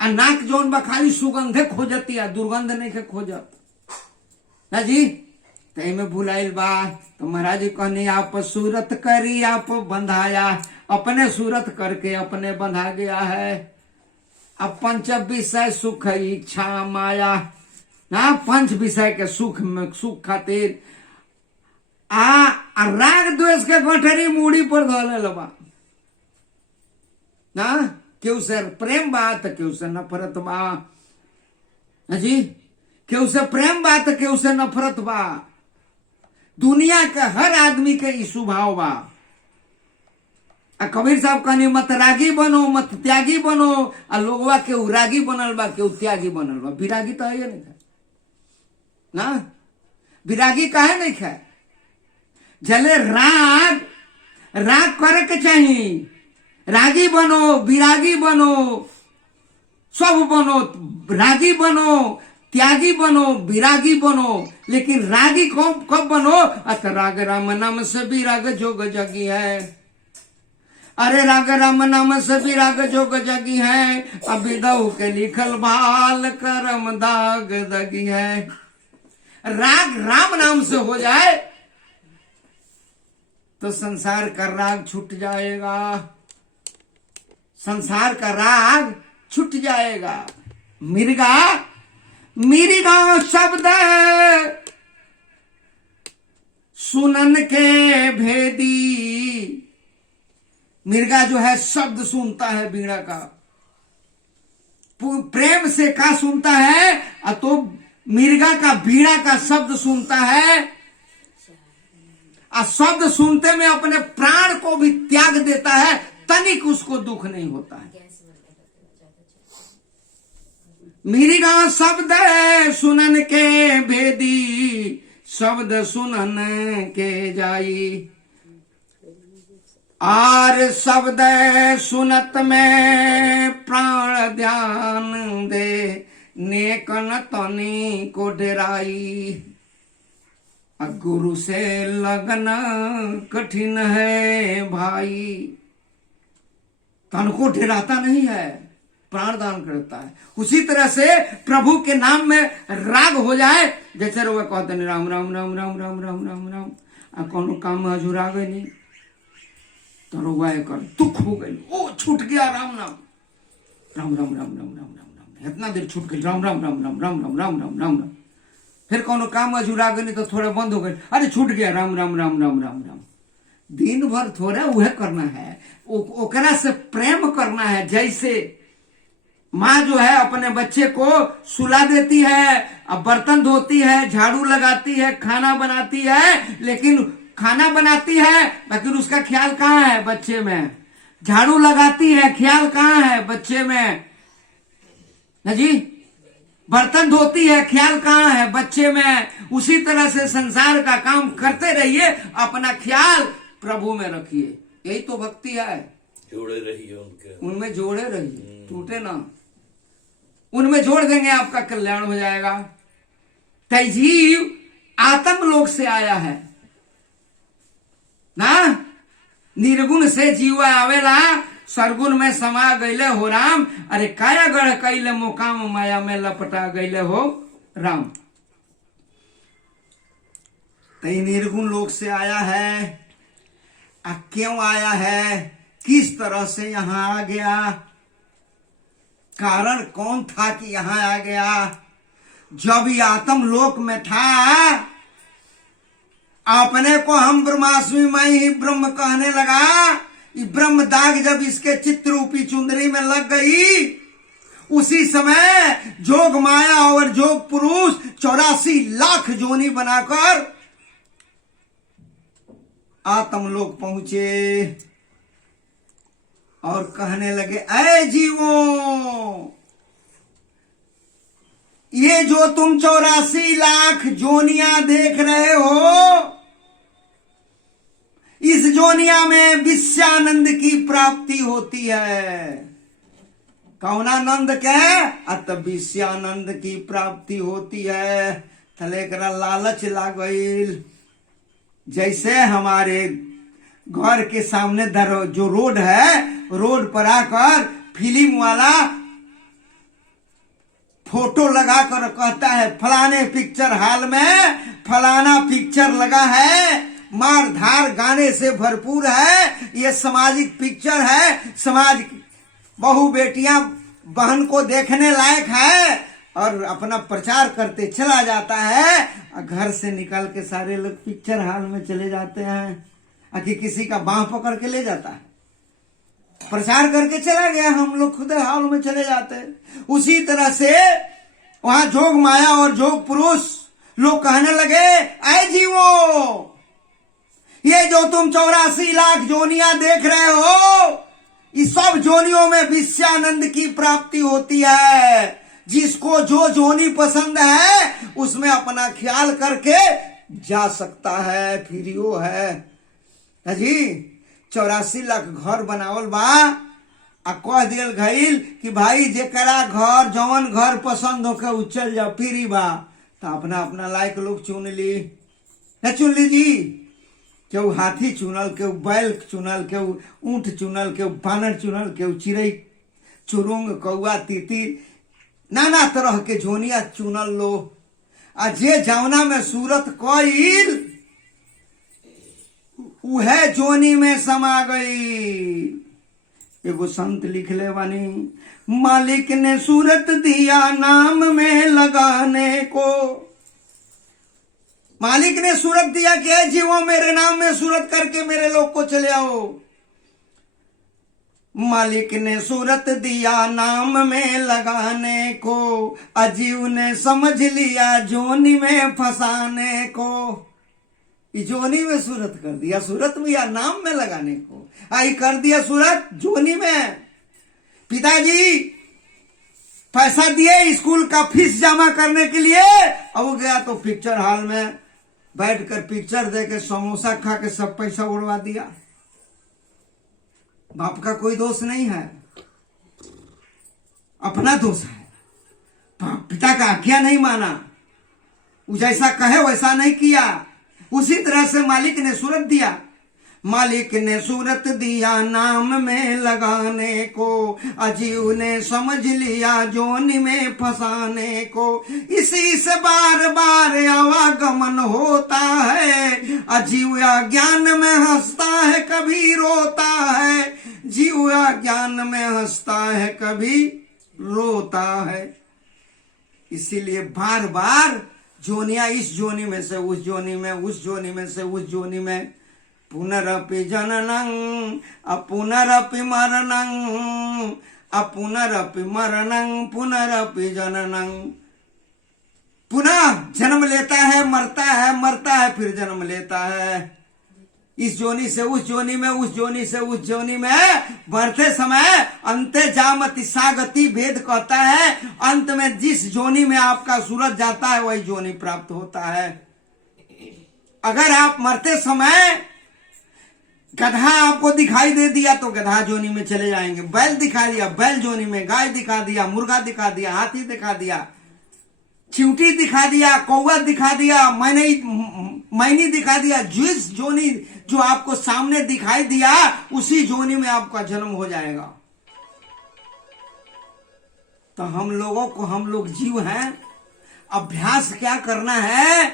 आ नाक जौन बा खाली सुगंधे खोजती है, दुर्गंध नहीं के खोजत ना जी। तो इनमें भुलाइल बा। तो महाराज जी कहने आप सूरत करी आप बंधाया, अपने सूरत करके अपने बंधा गया है। अब 5 विषय सुख इच्छा माया ना। 5 विषय के सुख में सुख खातिर आ राग द्वेष के गठरी मूड़ी पर धोले लबा ना। केहू से प्रेम बात केहू से नफरत बा ना जी। केहू से प्रेम बात केहू से नफरत बा। दुनिया के हर आदमी के ई स्वभाव बा। कबीर साहब कहनी मत रागी बनो मत त्यागी बनो। आ लोगवा केहू रागी बनल बा केहू त्यागी बनल बा। विरागी तो है नहीं ना। विरागी काहे नहीं खाए? जले राग राग करे के चाहिए। रागी बनो, विरागी बनो, सब बनो। रागी बनो, त्यागी बनो, विरागी बनो। लेकिन रागी कब बनो? अत राग राम नाम से विराग जोग जगी है। अरे राग राम नाम से विराग जोग जगी है। अब विदहु के लिखल भाल करम दाग दगी है। राग राम नाम से हो जाए तो संसार का राग छूट जाएगा। संसार का राग छूट जाएगा। मिर्गा मिर्गा शब्द सुनन के भेदी। मिर्गा जो है शब्द सुनता है बीड़ा का। प्रेम से का सुनता है तो मिर्गा का बीड़ा का शब्द सुनता है। और शब्द सुनते में अपने प्राण को भी त्याग देता है। तनिक उसको दुख नहीं होता है। मिर्गा शब्द सुनन के भेदी, शब्द सुनन के जाई। आर शब्द सुनत में प्राण ध्यान दे, नेकन तनी को डराई। गुरु से लगना कठिन है भाई। तन को डराता नहीं है, प्राण दान करता है। उसी तरह से प्रभु के नाम में राग हो जाए, जैसे वो कहते हैं राम राम राम राम राम राम राम राम, कोनो काम में हजूरा गए नहीं तो रोवा कर दुख हो गई, ओ छूट गया राम नाम, राम राम राम राम राम राम राम, इतना देर छूट गई, राम राम राम राम राम राम राम राम राम। फिर कोनो काम अधूरा गई तो थोड़ा बंद हो गए, अरे छूट गया राम राम राम राम राम राम। दिन भर थोड़ा वह करना है, ओकरा से प्रेम करना है। जैसे माँ जो है अपने बच्चे को सुला देती है, अब बर्तन धोती है, झाड़ू लगाती है, खाना बनाती है, लेकिन खाना बनाती है लेकिन उसका ख्याल कहाँ है बच्चे में। झाड़ू लगाती है, ख्याल कहाँ है बच्चे में, है जी। बर्तन धोती है, ख्याल कहाँ है बच्चे में। उसी तरह से संसार का काम करते रहिए, अपना ख्याल प्रभु में रखिए, यही तो भक्ति है। जोड़े रहिए उनके, उनमें जोड़े रहिए, टूटे ना। उनमें जोड़ देंगे आपका कल्याण हो जाएगा। तैजीव आत्म लोक से आया है ना, निर्गुण से जीवा आवेला, सरगुण में समा गईले हो राम। अरे काया गढ़ कैले मुकाम माया में लपटा गईले हो राम। तई निर्गुण लोक से आया है। क्यों आया है, किस तरह से यहां आ गया, कारण कौन था कि यहां आ गया। जब ये आत्म लोक में था, अपने को हम ब्रह्मास्मि मैं ही ब्रह्म कहने लगा। ये ब्रह्म दाग जब इसके चित्र रूपी चुंदरी में लग गई, उसी समय जोग माया और जोग पुरुष 84 लाख जोनी बनाकर आत्मलोक पहुंचे और कहने लगे, ऐ जीवों, ये जो तुम 84 लाख जोनियां देख रहे हो, इस जोनिया में विषयानंद की प्राप्ति होती है। कौनानंद क्या, अत विषयानंद की प्राप्ति होती है। थले करा लालच लागल। जैसे हमारे घर के सामने जो रोड है, रोड पर आकर फिल्म वाला फोटो लगाकर कहता है फलाने पिक्चर हॉल में फलाना पिक्चर लगा है, मार धार गाने से भरपूर है, ये सामाजिक पिक्चर है, समाज बहू बेटियां बहन को देखने लायक है, और अपना प्रचार करते चला जाता है। घर से निकल के सारे लोग पिक्चर हॉल में चले जाते हैं, कि किसी का बांह पकड़ के ले जाता है, प्रचार करके चला गया, हम लोग खुद हॉल में चले जाते हैं। उसी तरह से वहां जोग माया और जोग पुरुष लोग कहने लगे, ऐ जीवो, ये जो तुम 84 लाख जोनियां देख रहे हो, इस सब जोनियों में विषयानंद की प्राप्ति होती है। जिसको जो जोनी पसंद है उसमें अपना ख्याल करके जा सकता है, फ्रीओ है जी। 84 लाख घर बनावल बा, आ कह दियल गईल कि भाई जेकरा घर जवन घर पसंद होके उ चल जाओ, फ्री बा। तो अपना अपना लायक लोग चुन ली, न चुन लीजी। केहू हाथी चुनल, केहू बैल चुनल, केहू ऊंट चुनल, केहू बानर चुनल, केहू चिड़ै चुरुंग कौआ तीतिर, नाना तरह के जोनिया चुनल लो। आ जे जवना में सूरत कईल उहे जोनी में समा गई। एगो संत लिखले बानी, मालिक ने सूरत दिया नाम में लगाने को। मालिक ने सूरत दिया कि जीवो मेरे नाम में सूरत करके मेरे लोग को चले आओ। मालिक ने सूरत दिया नाम में लगाने को, अजीव ने समझ लिया जोनी में फंसाने को। जोनी में सूरत कर दिया, सूरत में या नाम में लगाने को, आई कर दिया सूरत जोनी में। पिताजी पैसा दिए स्कूल का फीस जमा करने के लिए, अब वो गया तो पिक्चर हॉल में बैठकर पिक्चर देके समोसा खा के सब पैसा उड़वा दिया। बाप का कोई दोष नहीं है, अपना दोष है। पिता का आज्ञा नहीं माना, वो जैसा कहे वैसा नहीं किया। उसी तरह से मालिक ने सूरत दिया, मालिक ने सूरत दिया नाम में लगाने को, अजीव ने समझ लिया जोनी में फंसाने को। इसी से बार बार आवागमन होता है, अजीव ज्ञान में हंसता है कभी रोता है, जीव ज्ञान में हंसता है कभी रोता है। इसीलिए बार बार जोनिया, इस जोनी में से उस जोनी में, उस जोनी में से उस जोनी में, पुनरपि जननं अपुनरपि मरणं, अपुनरपि मरणं पुनरपि जननं। पुनः जन्म लेता है, मरता है, मरता है, फिर जन्म लेता है। इस जोनी से उस जोनी में, उस जोनी से उस जोनी में बढ़ते समय अंते जामति सागति भेद कहता है। अंत में जिस जोनी में आपका सूरज जाता है वही जोनी प्राप्त होता है। अगर आप मरते समय गधा आपको दिखाई दे दिया तो गधा जोनी में चले जाएंगे, बैल दिखा दिया बैल जोनी में, गाय दिखा दिया, मुर्गा दिखा दिया, हाथी दिखा दिया, चिंटी दिखा दिया, कौवा दिखा दिया, मैनी दिखा दिया। जिस जोनी जो आपको सामने दिखाई दिया उसी जोनी में आपका जन्म हो जाएगा। तो हम लोगों को, हम लोग जीव हैं, अभ्यास क्या करना है?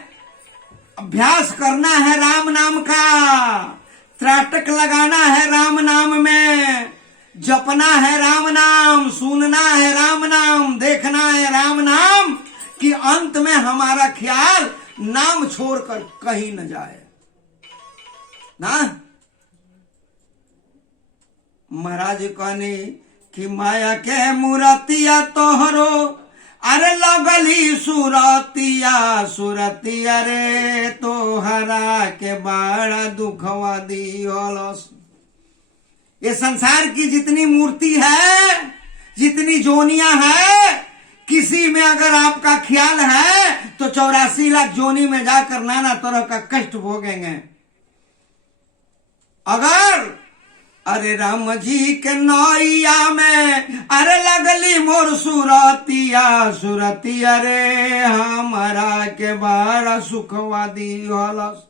अभ्यास करना है राम नाम का, त्राटक लगाना है राम नाम में, जपना है राम नाम, सुनना है राम नाम, देखना है राम नाम, कि अंत में हमारा ख्याल नाम छोड़कर कहीं न जाए ना। महाराज कहने कि माया के मूर्तिया तोहरो, अरे लगली सुरतिया सुरतिया रे तोहरा के बड़ा दुखवा दियोलस। ये संसार की जितनी मूर्ति है, जितनी जोनियां है, किसी में अगर आपका ख्याल है तो 84 लाख जोनी में जाकर नाना तरह का कष्ट भोगेंगे। अगर अरे राम जी के नैया में अरे लगली मोर सुरतिया सुरतिया रे हमारा के बड़ा सुखवा दियोलस।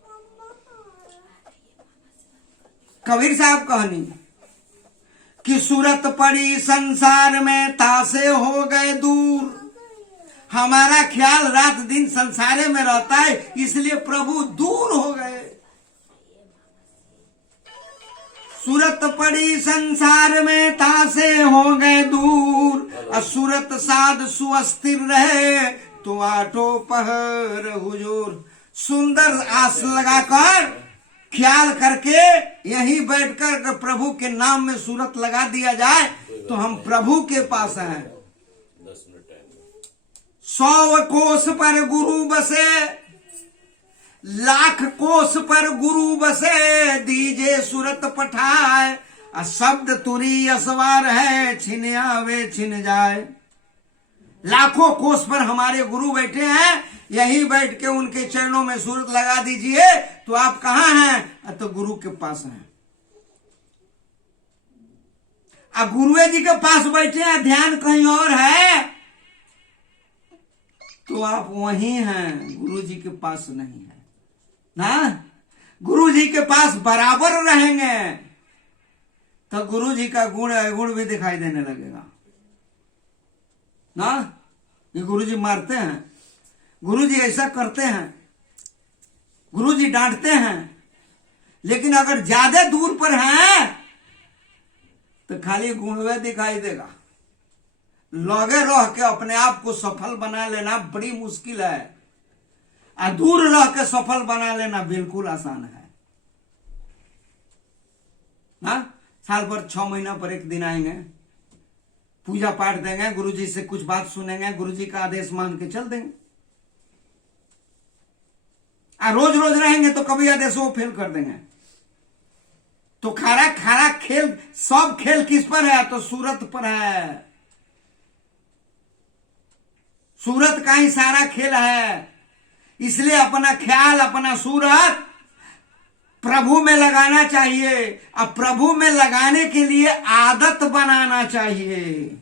कबीर साहब कहनी कि सूरत पड़ी संसार में तासे हो गए दूर। हमारा ख्याल रात दिन संसारे में रहता है, इसलिए प्रभु दूर हो गए। सूरत पड़ी संसार में तासे हो गए दूर, असुरत साध सुअस्थिर रहे तो आठों पहर हुजूर। सुंदर आस लगाकर ख्याल करके यहीं बैठकर अगर प्रभु के नाम में सूरत लगा दिया जाए तो हम प्रभु के पास हैं। 100 कोस पर गुरु बसे, लाख कोस पर गुरु बसे, दीजे सूरत पठाए, शब्द तुरी असवार है, छिन आवे छिन जाए। लाखों कोस पर हमारे गुरु बैठे हैं, यहीं बैठ के उनके चरणों में सूरत लगा दीजिए तो आप कहां हैं? तो गुरु के पास हैं। अब गुरुए जी के पास बैठे हैं, ध्यान कहीं और है तो आप वहीं हैं, गुरु जी के पास नहीं है ना। गुरु जी के पास बराबर रहेंगे तो गुरु जी का गुण अवगुण भी दिखाई देने लगेगा ना। ये गुरु जी मारते हैं, गुरु जी ऐसा करते हैं, गुरु जी डांटते हैं, लेकिन अगर ज्यादा दूर पर हैं तो खाली गुणवे दिखाई देगा। लगे रह के अपने आप को सफल बना लेना बड़ी मुश्किल है, और दूर रह के सफल बना लेना बिल्कुल आसान है ना। साल भर 6 महीना पर एक दिन आएंगे, पूजा पाठ देंगे, गुरु जी से कुछ बात सुनेंगे, गुरु जी का आदेश मान के चल देंगे। रोज रोज रहेंगे तो कभी आदेश वो फेल कर देंगे। तो खारा खारा खेल, सब खेल किस पर है? तो सूरत पर है। सूरत का ही सारा खेल है, इसलिए अपना ख्याल, अपना सूरत प्रभु में लगाना चाहिए। अब प्रभु में लगाने के लिए आदत बनाना चाहिए।